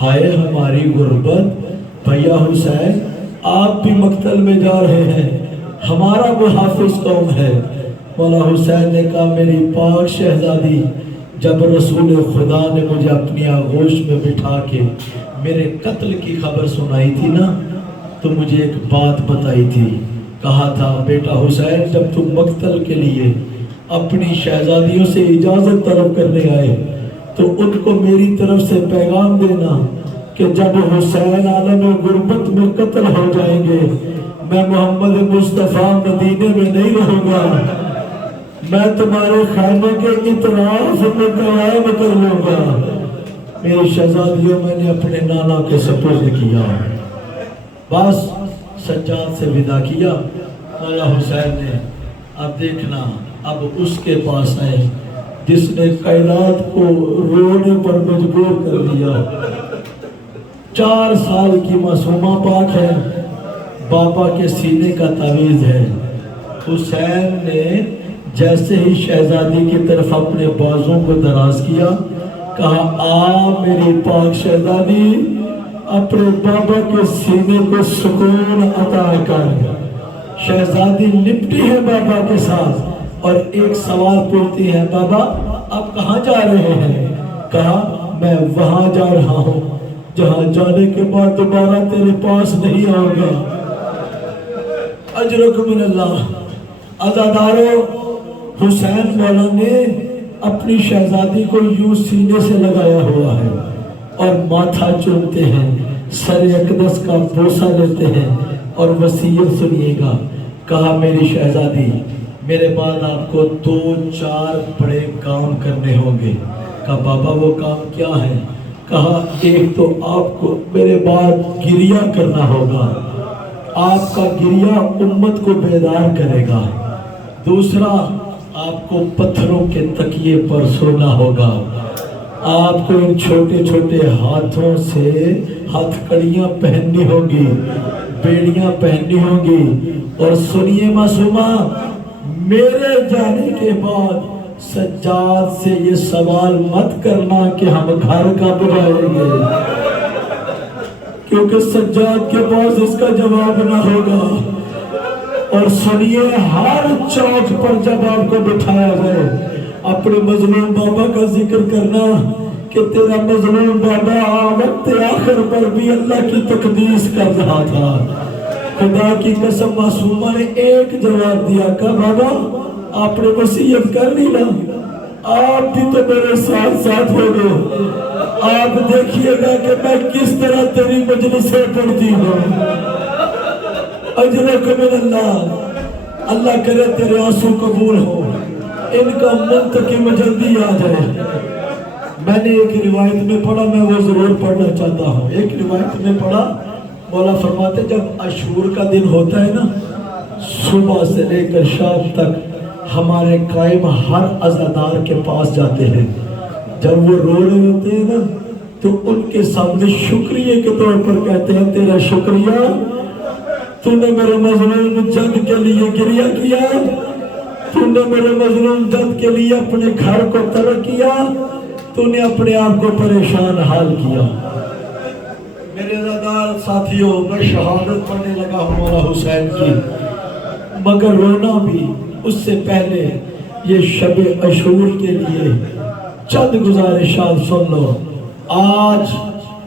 ہائے ہماری غربت، بھیا حسین آپ بھی مقتل میں جا رہے ہیں، ہمارا محافظ کون ہے؟ مولا حسین نے کہا میری پاک شہزادی، جب رسول خدا نے مجھے اپنی آغوش میں بٹھا کے میرے قتل کی خبر سنائی تھی نا، تو مجھے ایک بات بتائی تھی. کہا تھا بیٹا حسین جب تم مقتل کے لیے اپنی شہزادیوں سے اجازت طلب کرنے آئے تو ان کو میری طرف سے پیغام دینا کہ جب حسین عالم غربت میں قتل ہو جائیں گے، میں محمد مصطفیٰ مدینے میں نہیں رہوں گا، میں تمہارے خیمے کے اطراف میں قیام کر لوں گا. میری شہزادیوں میں نے اپنے نانا کے سپرد کیا. بس سجاد سے ودا کیا. مولا حسین نے اب دیکھنا، اب اس کے پاس آئے جس نے کائنات کو رونے پر مجبور کر دیا. 4 سال کی معصومہ پاک ہے، بابا کے سینے کا تعویذ ہے. حسین نے جیسے ہی شہزادی کی طرف اپنے بازوں کو دراز کیا، کہا آ میری پاک شہزادی، اپنے بابا کے سینے کو سکون عطا کر. شہزادی لپٹی ہے بابا کے ساتھ اور ایک سوال پوچھتی ہے، بابا آپ کہاں جا رہے ہیں؟ کہا میں وہاں جا رہا ہوں جہاں جانے کے بعد دوبارہ تیرے پاس نہیں آؤں گا۔ اجرکم من اللہ۔ عزادارو، حسین مولا نے اپنی شہزادی کو یوں سینے سے لگایا ہوا ہے اور ماتھا چومتے ہیں، سر اقدس کا بوسہ لیتے ہیں اور وصیت سنیے گا۔ کہا میری شہزادی، میرے بعد آپ کو 2-4 بڑے کام کرنے ہوں گے۔ کہا بابا وہ کام کیا ہے؟ کہا ایک تو آپ کو میرے بعد گریہ کرنا ہوگا، آپ کا گریہ امت کو بیدار کرے گا۔ دوسرا، آپ کو پتھروں کے تکیے پر سونا ہوگا، آپ کو ان چھوٹے چھوٹے ہاتھوں سے ہتھ کڑیاں پہننی ہوگی، بیڑیاں پہننی ہوں گی۔ اور سنیے معصومہ، میرے جانے کے بعد سجاد سے یہ سوال مت کرنا کہ ہم گھر کب جائیں گے، کیونکہ سجاد کے پاس اس کا جواب نہ ہوگا۔ اور سنیے، ہر چوک پر جب آپ کو بٹھایا جائے، اپنے مظلوم بابا کا ذکر کرنا کہ تیرا مظلوم بابا وقت آخر پر بھی اللہ کی تقدیس کر رہا تھا۔ خدا کی قسم معصومہ نے ایک جواب دیا، کہا بابا آپ نے وصیت کر لی نا، آپ بھی تو میرے ساتھ ساتھ ہو گئے، آپ دیکھیے گا کہ میں کس طرح تیری مجلسیں پڑھتی ہوں۔ اجرک من اللہ، اللہ کرے تیرے آنسو قبول ہو، ان کا منتقم جلدی آ جائے۔ میں نے ایک روایت میں پڑھا، میں وہ ضرور پڑھنا چاہتا ہوں۔ ایک روایت میں پڑھا، مولا فرماتے جب عاشور کا دن ہوتا ہے نا، صبح سے لے کر شام تک ہمارے قائم ہر عزادار کے پاس جاتے ہیں، جب وہ رو رہے ہوتے ہیں نا تو ان کے سامنے شکریہ کے طور پر کہتے ہیں تیرا شکریہ، تو نے میرے مظلوم جد کے لیے گریہ کیا، تو نے میرے مظلوم جد کے لیے اپنے گھر کو ترک کیا، تو نے اپنے آپ کو پریشان حال کیا۔ میرے عزیزدار ساتھیوں، میں شہادت پڑھنے لگا ہوں مولا حسین کی، مگر رونا بھی اس سے پہلے یہ شب عاشور کے لیے چند گزارشات سن لو۔ آج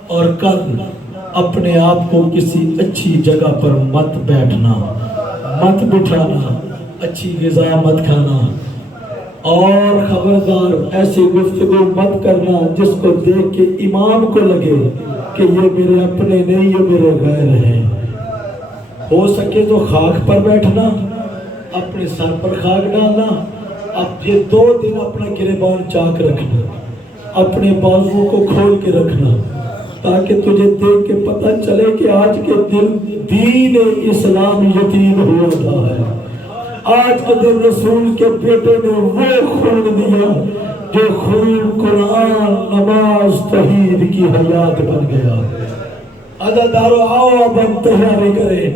اور کل اپنے آپ کو کسی اچھی جگہ پر مت بیٹھنا، مت بٹھانا، اچھی غذا مت کھانا، اور خبردار ایسی گفتگو مت کرنا جس کو دیکھ کے امام کو لگے کہ یہ میرے اپنے نہیں، یہ میرے غیر ہیں۔ ہو سکے تو خاک پر بیٹھنا، اپنے سر پر خاک ڈالنا۔ اب یہ 2 دن اپنا گریبان چاک رکھنا، اپنے بازو کو کھول کے رکھنا، تاکہ تجھے دیکھ کے پتہ چلے کہ آج کے دن دین اسلام یتیم ہوا تھا ہے۔ آج کے دن رسول کے بیٹے نے وہ خون دیا جو خون قرآن، نماز، توحید کی حیات بن گیا۔ عزادارو آؤ اب ہم تیاری کریں،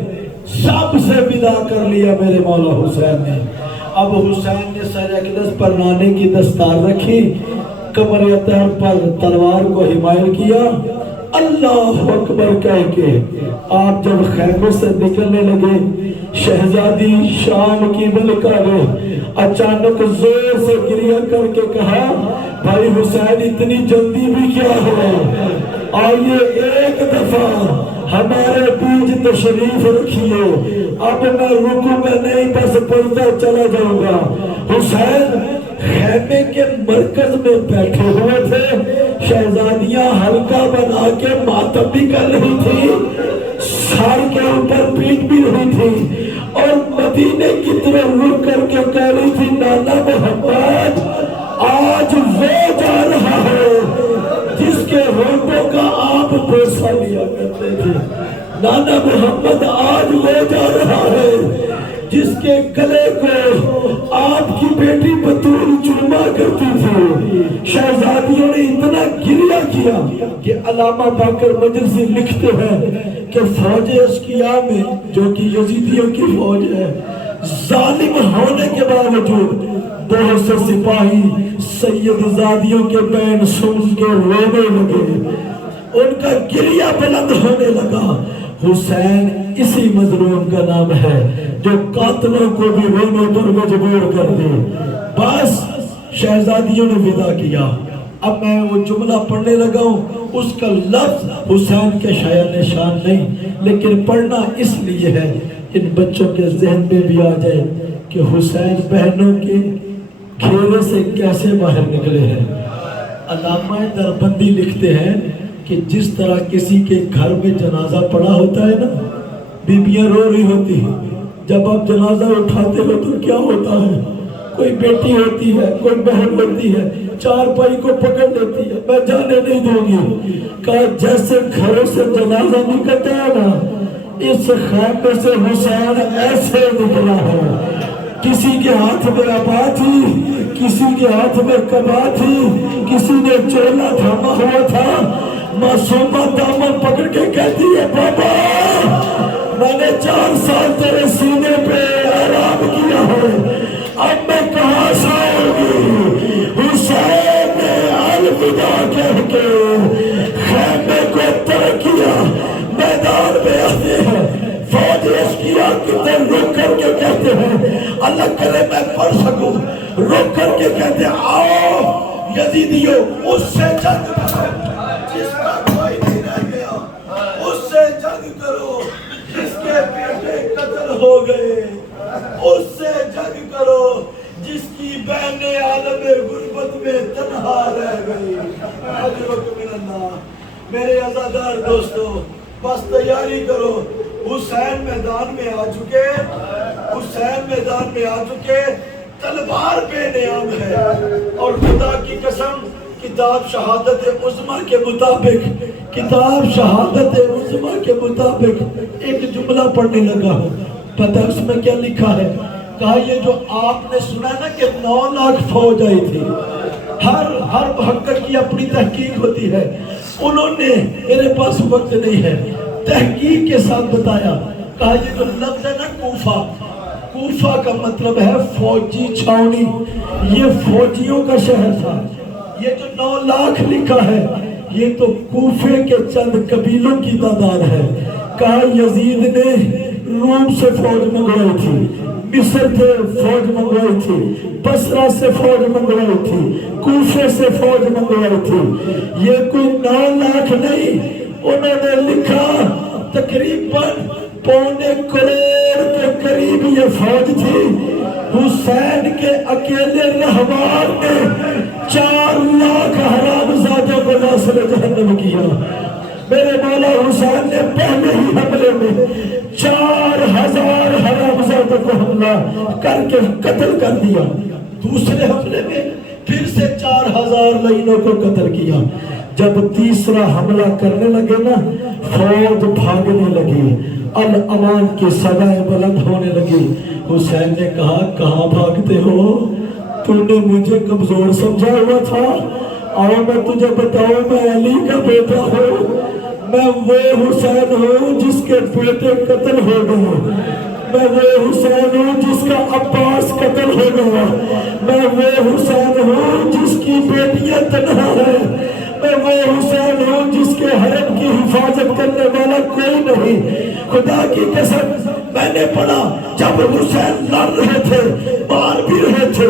سب سے ودا کر لیا میرے مولا حسین نے۔ اب حسین نے سر اقدس پر نانے کی دستار رکھی، کمر اطہر پر تلوار کو حمایل کیا، اللہ اکبر کہہ کے آپ جب خیمے سے نکلنے لگے، شہزادی شام کی ملکہ نے اچانک زور سے گریہ کر کے کہا بھائی حسین اتنی جلدی بھی کیا ہے، آئیے ایک دفعہ ہمارے بیچ تشریف رکھیے، اب میں رکوں میں نہیں بس پڑھتا چلا جاؤں گا۔ حسین خیمے کے مرکز میں بیٹھے ہوئے تھے، شہزادیاں حلقہ بنا کے ماتم بھی کر رہی تھی، سر کے اوپر پیٹ بھی رہی تھی، اور مدینے کی طرف رک کر کے کہہ رہی تھی نانا محمد آج وہ جا رہا ہے جس کے ہونٹوں کا آپ بوسہ لیا کرتے تھے، نانا محمد آج وہ جا رہا ہے جس کے گلے کو آپ کی بیٹی بطول چوما کرتی تھی۔ شہزادیوں نے اتنا گریہ کیا کہ علامہ باقر مجلسی لکھتے ہیں کہ فوج اشقیاء میں جو کہ یزیدیوں کی فوج ہے، ظالم ہونے کے باوجود بہت سے سپاہی سید زادیوں کے بین سن کے رونے لگے، ان کا گریہ بلند ہونے لگا۔ حسین اسی مظلوم کا نام ہے جو قاتلوں کو بھی رونے پر مجبور کر دے۔ بس شہزادیوں نے ودا کیا، اب میں وہ جملہ پڑھنے لگا ہوں، اس کا لفظ حسین کے شایان شان نہیں، لیکن پڑھنا اس لیے ہے ان بچوں کے ذہن میں بھی آ جائے کہ حسین بہنوں کے گھیرے سے کیسے باہر نکلے ہیں۔ علامہ دربندی لکھتے ہیں کہ جس طرح کسی کے گھر میں جنازہ پڑا ہوتا ہے نا، بیبیاں رو رہی ہوتی ہیں، جب آپ جنازہ اٹھاتے ہو تو کیا ہوتا ہے؟ کوئی بیٹی ہوتی ہے، کوئی بہن ہوتی ہے، چار پائی کو پکڑ لیتی ہے، میں جانے نہیں دوں گی۔ کہا جیسے گھروں سے جنازہ نکلتا ہے نا، اس خیمے سے حسین ایسے نکلا ہے۔ کسی کے ہاتھ میں ابا تھی، کسی کے ہاتھ میں کبا تھی، کسی نے چولا تھاما ہوا تھا۔ معصومہ دامن پکڑ کے کہتی ہے بابا میں نے 4 سال تیرے سینے پہ آرام کیا ہے، اب میں کہاں سے آؤں گی؟ حسین نے الوداع کہہ کے خیمے کو ترک کیا، میدان میں آتے ہیں، فوج اشکیا کی طرح رک کر کے کہتے ہیں اللہ کرے میں پڑھ سکوں، رک کر کے کہتے ہیں آؤ یزیدیو اس سے جنگ کرو جس کا کوئی نہیں رہ گیا، اس سے جنگ کرو جس کے بیٹے قتل ہو گئے، اس سے جنگ کرو جس کی بہنیں عالم غربت میں تنہا رہ گئی۔ اجرکم من اللہ۔ میرے عزادار دوستو بس تیاری کرو، حسین میدان میں آ چکے، حسین میدان میں آ چکے، تلوار بے نیام ہے، اور خدا کی قسم کتاب شہادت عظمیٰ کے مطابق، کتاب شہادت عظمیٰ کے مطابق ایک جملہ پڑھنے لگا ہوں، پتہ اس میں کیا لکھا ہے؟ کہا یہ جو آپ نے سنا نا کہ 9 لاکھ فوج آئی تھی، ہر محقق کی اپنی تحقیق ہوتی ہے، انہوں نے، میرے پاس وقت نہیں ہے، تحقیق کے ساتھ بتایا، کہا یہ جو لفظ ہے نا کوفہ، کوفہ کا مطلب ہے فوجی چھاؤنی، یہ فوجیوں کا شہر تھا۔ یہ جو 9 لاکھ لکھا ہے یہ تو کوفے کے چند قبیلوں کی تعداد ہے۔ کہا یزید نے روم سے فوج منگوائی تھی، مصر سے فوج منگوائی تھی، بصرہ سے فوج منگوائی تھی، کوفے سے فوج منگوائی تھی، یہ کوئی 9 لاکھ نہیں، انہوں نے لکھا تقریباً 2.25 کروڑ کے قریب یہ فوج تھی۔ حسین کے اکیلے رہبار نے 4 لاکھ حرامزادوں کو ناصر جہنم کیا۔ میرے مولا حسین نے پہلے ہی حملے میں 4000 حرامزادوں کو حملہ کر کے قتل کر دیا، دوسرے حملے میں پھر سے 4000 لعینوں کو قتل کیا۔ جب تیسرا حملہ کرنے لگے نا، فوج بھاگنے لگی، الامان کی صدائیں بلند ہونے لگی۔ حسین نے کہا کہاں بھاگتے ہو؟ تو نے مجھے کمزور سمجھا ہوا تھا، اور میں تجھے بتاؤں میں علی کا بیٹا ہوں، میں وہ حسین ہوں جس کے بیٹے قتل ہو گئے، میں وہ حسین ہوں جس کا عباس قتل ہو گیا، میں وہ حسین ہوں جس کی بیٹیاں تنہا ہیں، میں وہ حسین ہوں جس کے حرم کی حفاظت کرنے والا کوئی نہیں۔ خدا کی قسم میں نے پڑھا جب حسین لڑ رہے تھے، مار بھی رہے تھے،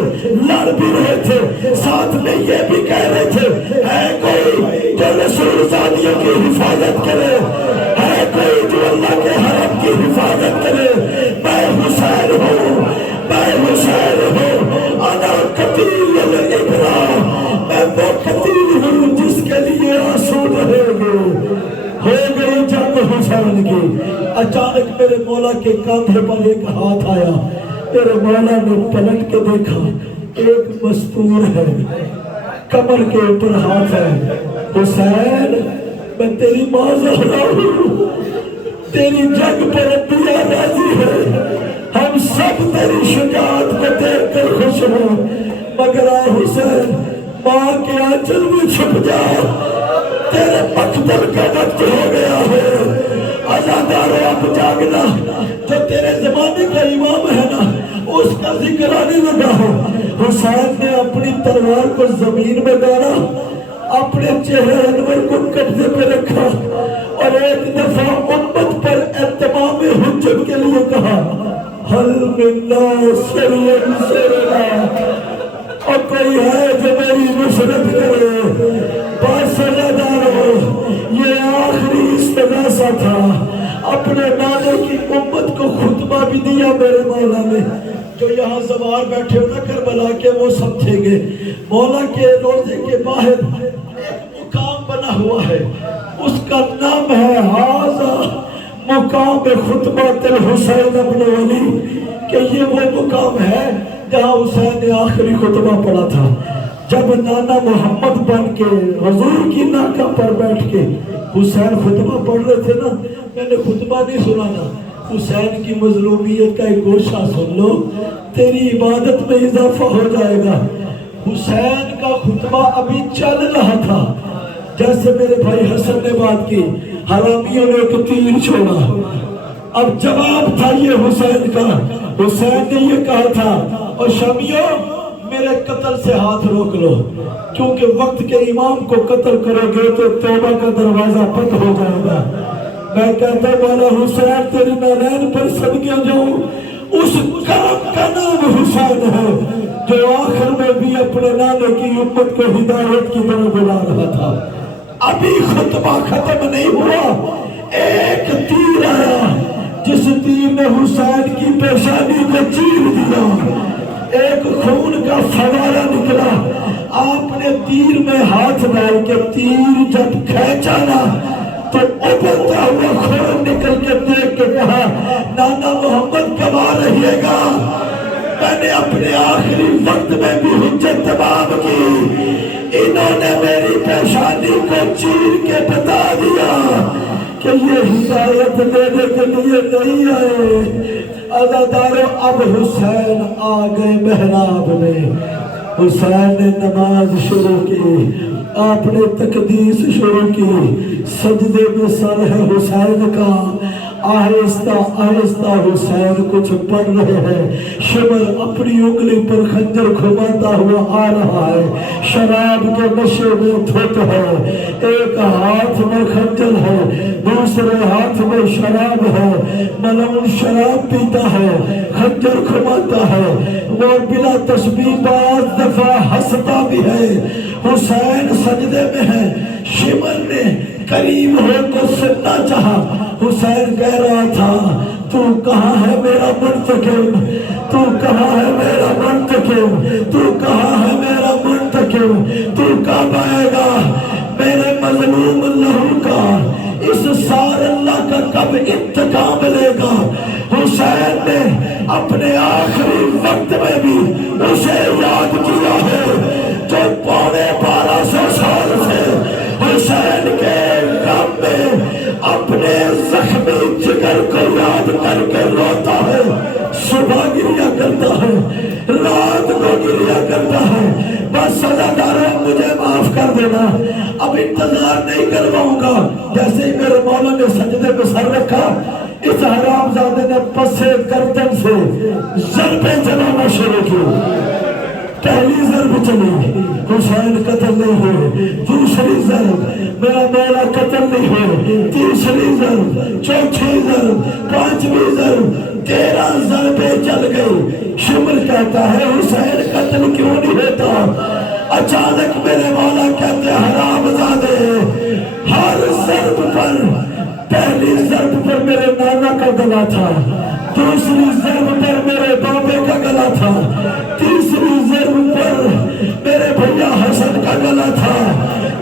لڑ بھی رہے تھے، ساتھ میں یہ بھی کہہ رہے تھے ہے کوئی جو رسول زادیوں کی حفاظت کرے، ہے کوئی جو اللہ کے حرم کی حفاظت کرے، میں حسین ہوں، میں حسین ہوں، انا قتیل الابرار، میں وہ قتیل ہوں جس کے لیے آنسو رہے گے۔ ہو گئی جنگ حسین کی۔ اچانک میرے مولا کے کاندھے پر ایک ہاتھ آیا، میرے مولا نے پلٹ کے دیکھا، ایک مستور ہے، کمر کے اوپر ہاتھ ہے۔ حسین میں تیری ماں زہرا ہوں، تیری جنگ پر انبیاء راضی ہے، ہم سب تیری شجاعت کو دیکھ کر خوش ہیں، مگر اے حسین ماں کے آنچل میں چھپ جا، تیرے مقتل کا وقت ہو گیا ہے۔ عزادارو اب جاگنا، جو تیرے زمانے کا امام ہے نا اس کا ذکر آنے لگا ہے۔ حسین نے اپنی تلوار کو زمین میں گاڑا، اپنے چہرے انور کو قبضے پہ رکھا، اور ایک دفعہ امت پر اتمام حجت کے لیے کہا حل من ناصر ینصرنا، اور کوئی ہے جو میری نصرت کرے؟ باسردارو، یہ آخری استغاثہ تھا، اپنے نانے کی امت کو خطبہ بھی دیا میرے مولا نے۔ جو یہاں سوار بیٹھے ہو نا کربلا کے، وہ سمجھیں گے مولا کے روزے کے باہر ایک مقام بنا ہوا ہے، اس کا نام ہے ھذا مقام خطبۃ الحسین ابن علی، کہ یہ وہ مقام ہے جہاں حسین نے آخری خطبہ پڑھا تھا۔ جب نانا محمد بن کے حضور کی ناکہ پر بیٹھ کے حسین خطبہ پڑھ رہے تھے نا، میں نے خطبہ نہیں سنا نا، حسین کی مظلومیت کا ایک گوشہ سن لو، تیری عبادت میں اضافہ ہو جائے گا۔ حسین کا خطبہ ابھی چل رہا تھا، جیسے میرے بھائی حسن نے بات کی، حرامیوں نے ایک تیر چھوڑا، اب جواب تھا یہ حسین کا۔ حسین نے یہ کہا تھا، اور شامیوں میرے قتل سے ہاتھ روک لو، کیونکہ وقت کے امام کو قتل کرو گے تو توبہ کا دروازہ بند ہو جائے گا۔ میں کہتا مولا حسین تیری نالین پر صدقے جاؤں، اس کرم کا نام حسین ہے جو آخر میں بھی اپنے نانے کی امت کو ہدایت کی طرف بلا رہا تھا۔ ابھی خطبہ ختم نہیں ہوا، ایک تیر آیا جس تیر نے حسین کی پیشانی کو چیر دیا، ایک خون کا فوارہ نکلا۔ آپ نے تیر میں ہاتھ ڈال کے تیر جب کھینچا نا تو ابلتا ہوا خون نکل کے دیکھ کے کہا، نانا محمد کب آ رہیے گا؟ میں نے اپنے آخری وقت میں بھی حجت تمام کی، انہوں نے میری پیشانی کو چیر کے بتا دیا کہ یہ ہدایت دینے کے لیے نہیں آئے۔ عزادارو اب حسین آ گئے محراب میں، حسین نے نماز شروع کی، آپ نے تقدیس شروع کی، سجدے میں سر ہے حسین کا، آہستہ آہستہ حسین کچھ پڑھ رہے ہیں، شمر اپنی انگلی پر خنجر گھماتا ہوا آ رہا ہے، شراب کے نشے میں دھت ہے، ایک ہاتھ میں خنجر ہے، دوسرے ہاتھ میں شراب ہے، ملعون شراب پیتا ہے، خنجر گھماتا ہے، اور بلا تسبیح بعض دفعہ ہنستا بھی ہے۔ حسین سجدے میں ہے، شمر نے قریب ہو کو سننا چاہا، حسین کہہ رہا تھا، تو کہاں ہے میرا منتقم، تو کہاں ہے میرا منتقم، تو کہاں ہے میرا منتقم، تو کب آئے گا میرے مظلوم لہو کا، اس سار اللہ کا کب انتقام لے گا۔ حسین نے اپنے آخری وقت میں بھی اسے یاد کیا ہے جو 1250 سال سے حسین کے غم میں اپنے زخمی جگر کو یاد کر کے روتا ہے، صبح گریا کرتا ہے، رات کو گریا کرتا ہے۔ بس سزاداروں مجھے معاف کر دینا، اب انتظار نہیں کرواؤں گا۔ جیسے ہی میرے مولا نے سجدے پہ سر رکھا، اس حرام زادے نے پسے گردن سے ضربیں چلانا شروع کی۔ پہلی ضرب چلی، حسین قتل نہیں ہوئے، دوسری ضرب میرا مولا قتل نہیں ہوئے، تیسری ضرب، چوتھی ضرب، پانچویں ضرب، 13 ضربیں چل گئی۔ شمر کہتا ہے حسین قتل کیوں نہیں ہوتا؟ اچانک میرے مولا کہتے حرام زادے، ہر ضرب پر، پہلی ضرب پر میرے نانا کا گلا تھا، دوسری ضرب پر میرے بابے کا گلا تھا، تیسری ضرب پر میرے بھیا حسن کا گلا تھا۔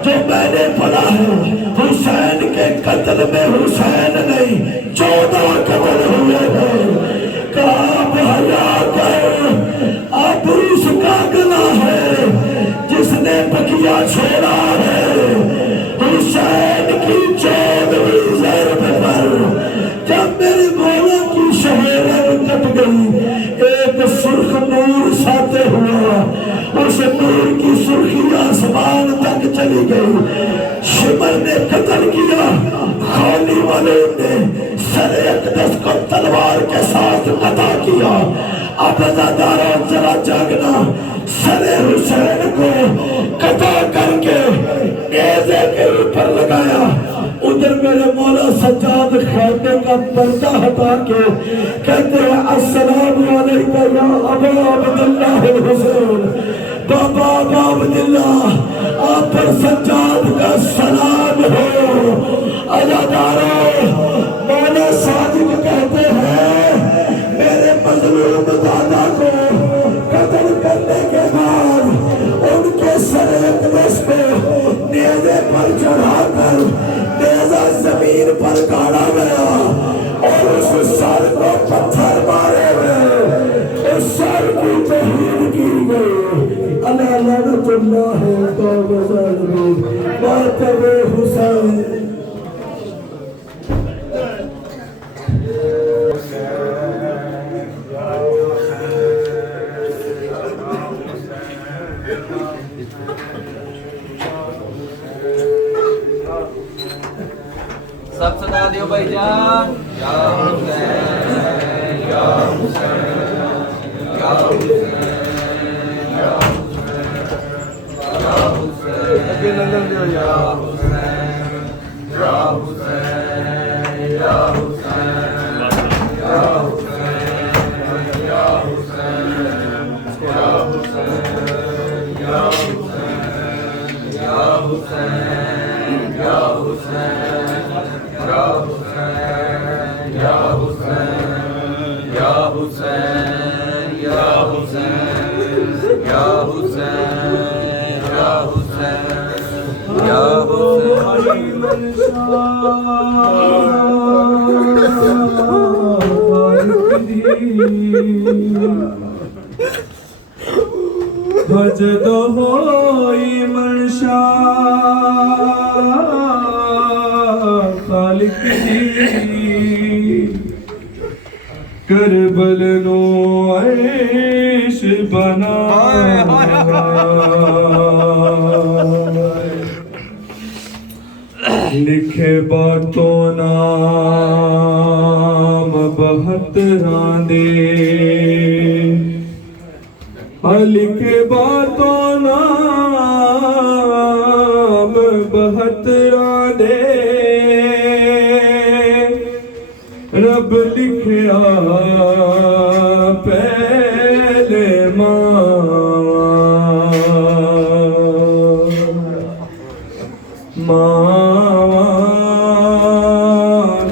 جو میں نے پڑھا ہے حسین کے قتل میں حسین نہیں 14 قتل ہوئے ہیں۔ کہا بھیا کر، اب اس کا گلا ہے جس نے بقیہ چھوڑا ہے۔ حسین کی 14ویں ضرب پر جب میرے مولا کی شہرت کٹ گئی، ایک سرخ نور ساتے ہوا، اس نور کی سرخی آسمان تک چلی گئی۔ شمر نے قتل کیا، خالی والے نے سر اقدس کو تلوار کے ساتھ قطع کیا۔ اب عزاداروں ذرا جاگنا، سر حسین کو قطع کر کے نیزے کے اوپر لگایا۔ ادھر میرے مولا سجاد خیمے کا پردہ ہٹا کے کہتے ہیں السلام علیکم یا ابا عبداللہ الحسین، بابا عبداللہ آپ پر سجاد کا سلام ہو۔ عزادارو، مولا صادق کہتے ہیں میرے مظلوم دادا کو قتل کرنے کے بعد ان کے سر اقدس پہ نیزے پر چڑھا کر نیزہ زمین پر گاڑا گیا اور اس سر کو پتھر مارے گئے، اس سر کی توہین کی گئی۔ اللہ لعنت اللہ توبہ ظالمین ماتم حسین۔ سب صدا دیو بھائی جان، یا حسین یا حسین یا حسین یا حسین یا حسین یا حسین یا حسین یا حسین یا حسین یا حسین یا حسین یا حسین یا حسین یا حسین یا حسین یا حسین یا حسین یا حسین یا حجد ہوئی منشا خالق دی، کربل نو عیش بنا، لکھے باتوں نام بہتراں دے، لکھے باتوں نام بہتراں دے، رب لکھیا پہلے ماں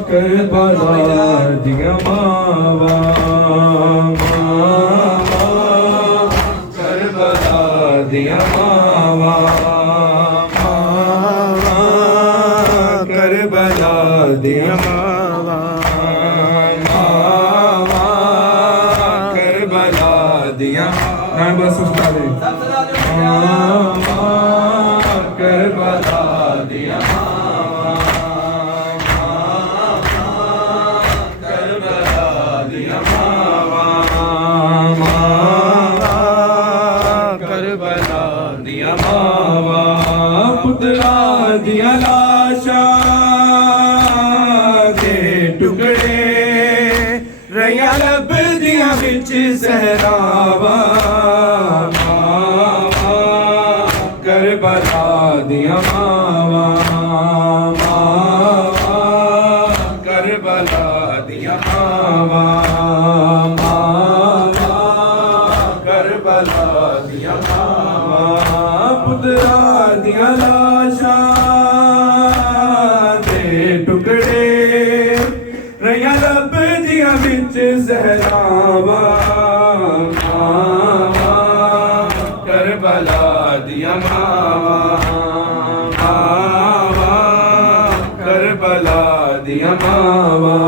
کربلا دیا ماوا، کربلا دیا ماوا، کربلا دیا ماوا، کربلا دیا بس استاد کربلا دیا کربلا دیا کربلا دیا پترا دیا لاشا کے ٹکڑے ریا لب دیا بچ سہراوا، کربلا دیا ماوا، کربلا دیا ماوا، کربلا دیا ماوا، پترا دیا لاشا دے ٹکڑے ریا لب دیا بچ سہراوا، کربلا دیا ماوا، کربلا دیا ماوا،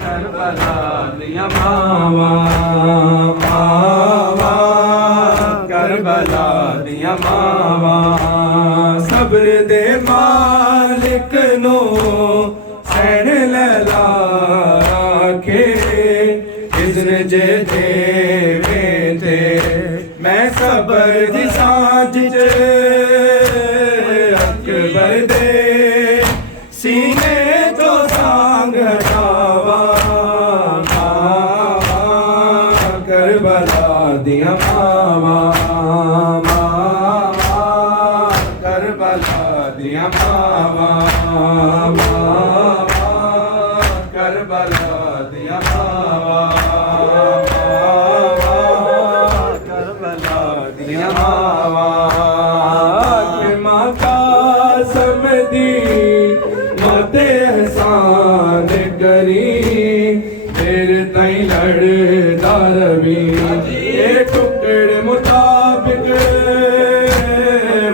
کربلا دیا ماوا، کربلا دیا ماوا، صبر دے مالک نو سین لیلا کے اذن جے دے تے میں صبر دی سانج اکبر دے سینے تو سانگ ہٹاوا، کربلا دیا ماوا، کربلا دیا ماوا، کربلا دیا ماوا، تے احسان کری میرے تائیں لڑدا روی اے ٹکڑ مطابق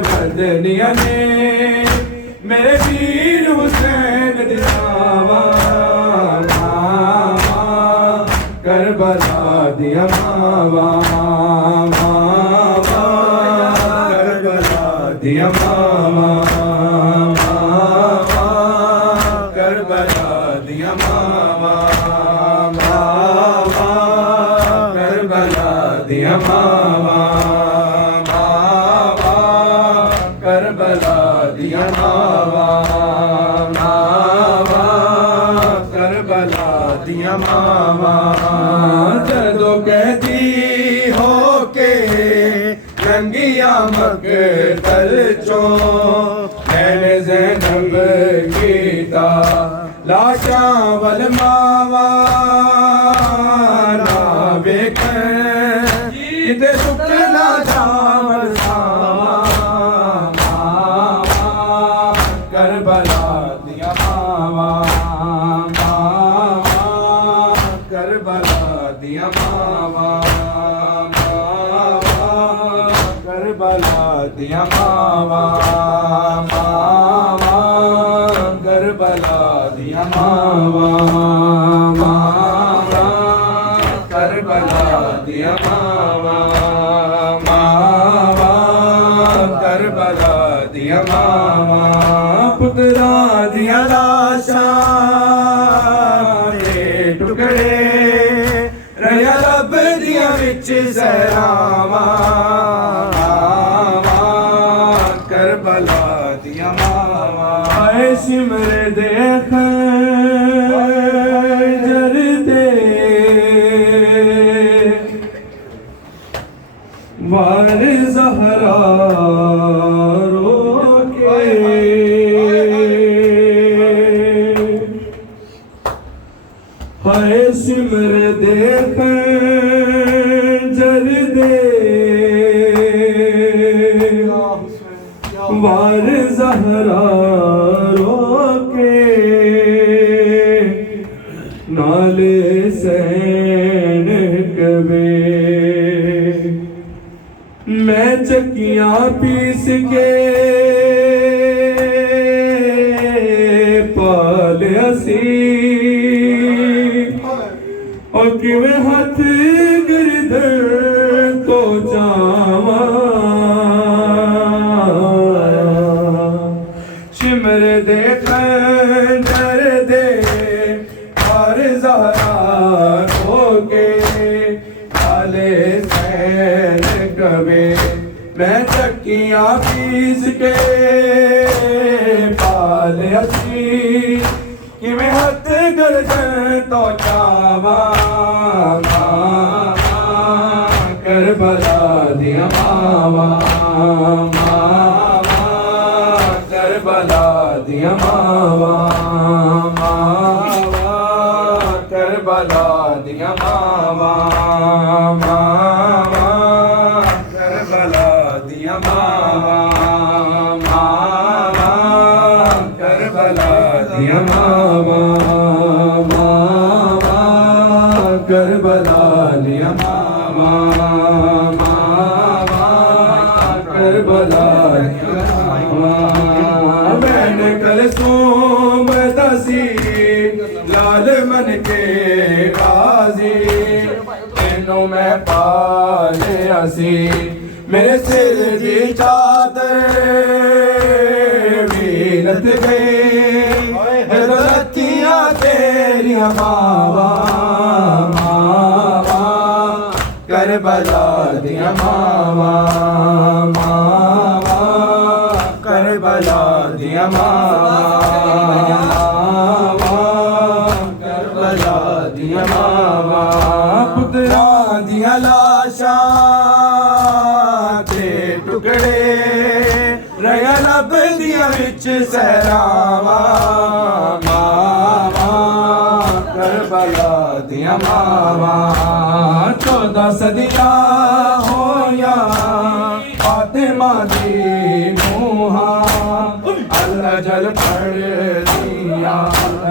بدنیاں نے میرے پیر حسین دلاوا کربلا دیا ماوا کربلا دیا ماوا کربلا دیا ماوا کربلا دیا ماوا کربلا دیا ماوا کربلا دیا ماوا جدو کہتی ہو کے رنگیا مقتل چوں میں زینب کیتا لاشاں ول ماوا نہ ویکھیں کتے سکنا جاون ساوا کربلا دیا ماوا کربلا دیا ماوا کربلا دیا ماوا کربلا دیا ماوا کربلا دیا ماوا کربلا دیا ماوا پترا دیا لاشاں دے ٹکڑے ریا رب دیا وچ سہراواں کربلا دیا ماوا اے سمر دے خنجر دے وار زہرا رو کے ہائے سمر دے خنجر دے وار زہرا رو کے نالے سین کبے میں چکیاں پیس کے پالیا سی اور کیویں ہاتھ گردن تو جاواں شمر دے خنجر دے ہر زہرا ہو کے آلے سین کبے میں چکیاں پیس کے پالیا سی کیویں ہاتھ گردن تو جاواں کربلا دیا ماوا کربلا دیا ماوا کربلا دیا ماوا کربلا دیا ماوا کربلا دیا ماوا کربلا دیا ماوا کربلا بہن کلثوم دسی لال من کے غازی تینوں میں پالیا سی میرے سر دی چادر ویلت گئی رتیاں تیریاں ماوا کربلا دیا ماوا کربلا دیا ماوا کربلا دیا ماوا پترا دیا لاشاں تے ٹکڑے ریا لب دیا وچ سہراواں کربلا دیا ماوا 14 صدیاں ہویا فاطمہ دی نوحاں اللہ جل پڑھ دیا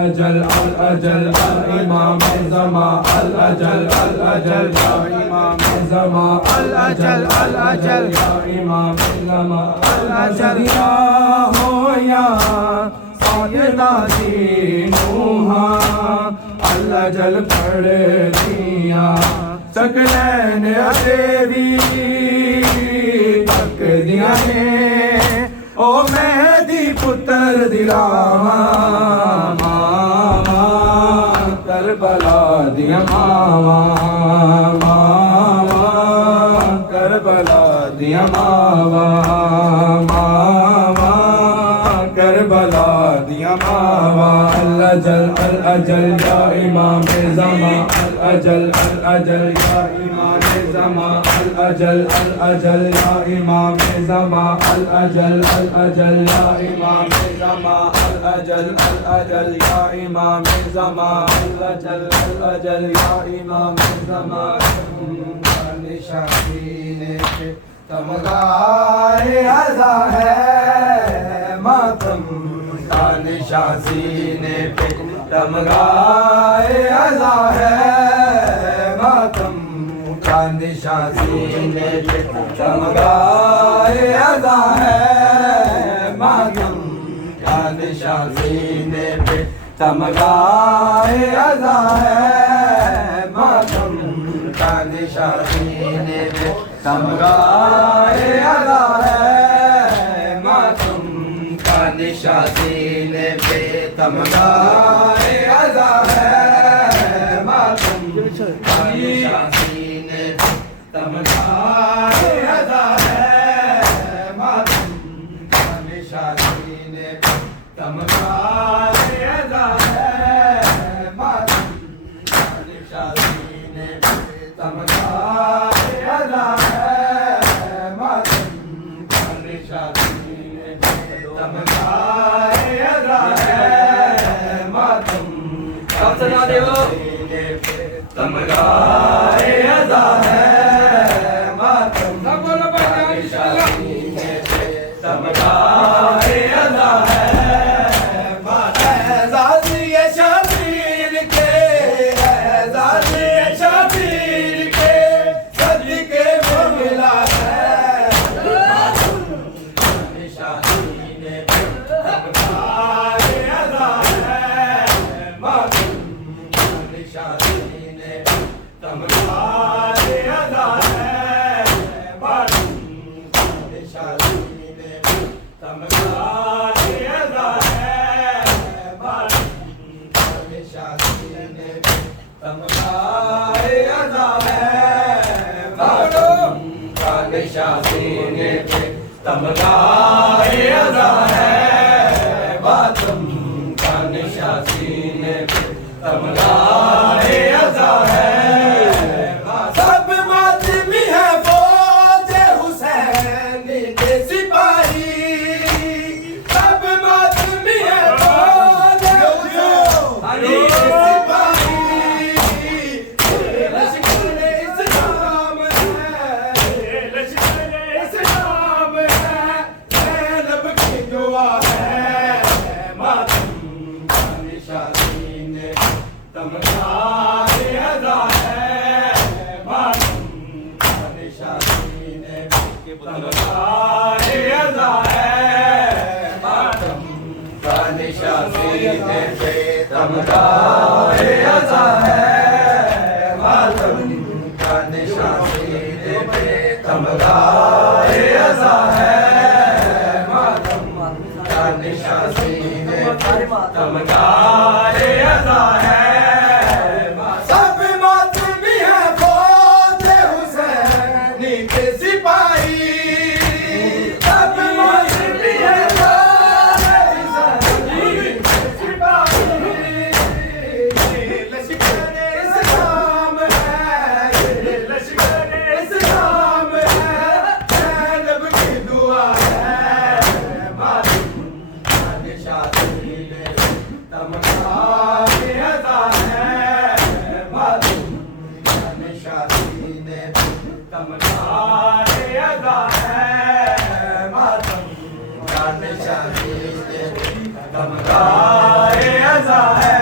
الأجل الأجل الإمام زمان الأجل الأجل يا إمام زمان الأجل الأجل يا إمام زمان الأجل يا ہو یا سیدہ دینوہا الأجل پڑھ دیا سکلین دیوی تک دیا نے او مہدی پتر دلاواں ماما کربلا دیا ماما ماما کربلا دیا ماما ماما کربلا دیا ماما الأجل الأجل یا امام زمان الأجل الأجل یا امام زمان الأجل الأجل یا امام زمان الأجل الأجل یا امام زمان الأجل الأجل یا امام زمان الأجل الأجل یا امام زمان نشانی پہ تمغائے عزا ہے ماتم کا نشان سینے پہ تمغائے عزا ہے ماتم کا نشان سینے پہ تمغائے عزا ہے ماتم کا نشان سینے پہ تمغائے عزا ہے ماتم کا نشان سینے پہ تمغائے عزا ہے ماتم کا نشان سینے پہ تمغائے عزا ہے ماتم کا نشان سینے پہ تمغائے عزا ہے ماتم کا نشان سینے پہ تمغائے عزا ہے ماتم کا نشان سینے پہ تمغائے عزا ہے ماتم کا نشان سینے پہ تمغائے عزا ہے ماتم کا نشان سینے پہ تمغائے عزا ہے ماتم کا نشان سینے پہ تمغائے عزا ہے اعزاز یہ شبیر کے اعزاز یہ شبیر کے صدقے میں ملا ہے نشان سینے پہ تمغائے عزا ہے ماتم کا نشان سینے پہ تمغائے عزا ہے ماتم کا نشان سینے پہ تمغائے عزا ہے ماتم کا نشان سینے پہ تمغائے عزا ہے ماتم کا نشان سینے پہ تمغائے عزا ہے ماتم کا نشان سینے پہ تمغائے عزا ہے سب ماتمی ہے فوج حسین کے سپاہی سب ماتمی ہے فوج حسین کے سپاہی لشکر اسلام ہے لشکر اسلام ہے زینب کی دعا ہے ماتم کا نشان سینے پہ تمغائے عزا ہے ماتم کا نشان سینے پہ تمغائے عزا ہے ماتم کا نشان سینے پہ تمغائے عزا ہے ماتم کا نشان سینے پہ تمغائے عزا ہے ماتم کا نشان سینے پہ تمغائے عزا ہے سب ماتمی ہے فوج حسین کے سپاہی سب ماتمی ہے فوج حسین کے سپاہی لشکر اسلام ہے لشکر اسلام ہے زینب کی دعا ہے ماتم کا نشان سینے پہ تمغائے عزا ہے ماتم کا نشان سینے پہ تمغائے عزا ہے ماتم کا نشان سینے پہ تمغائے عزا ہے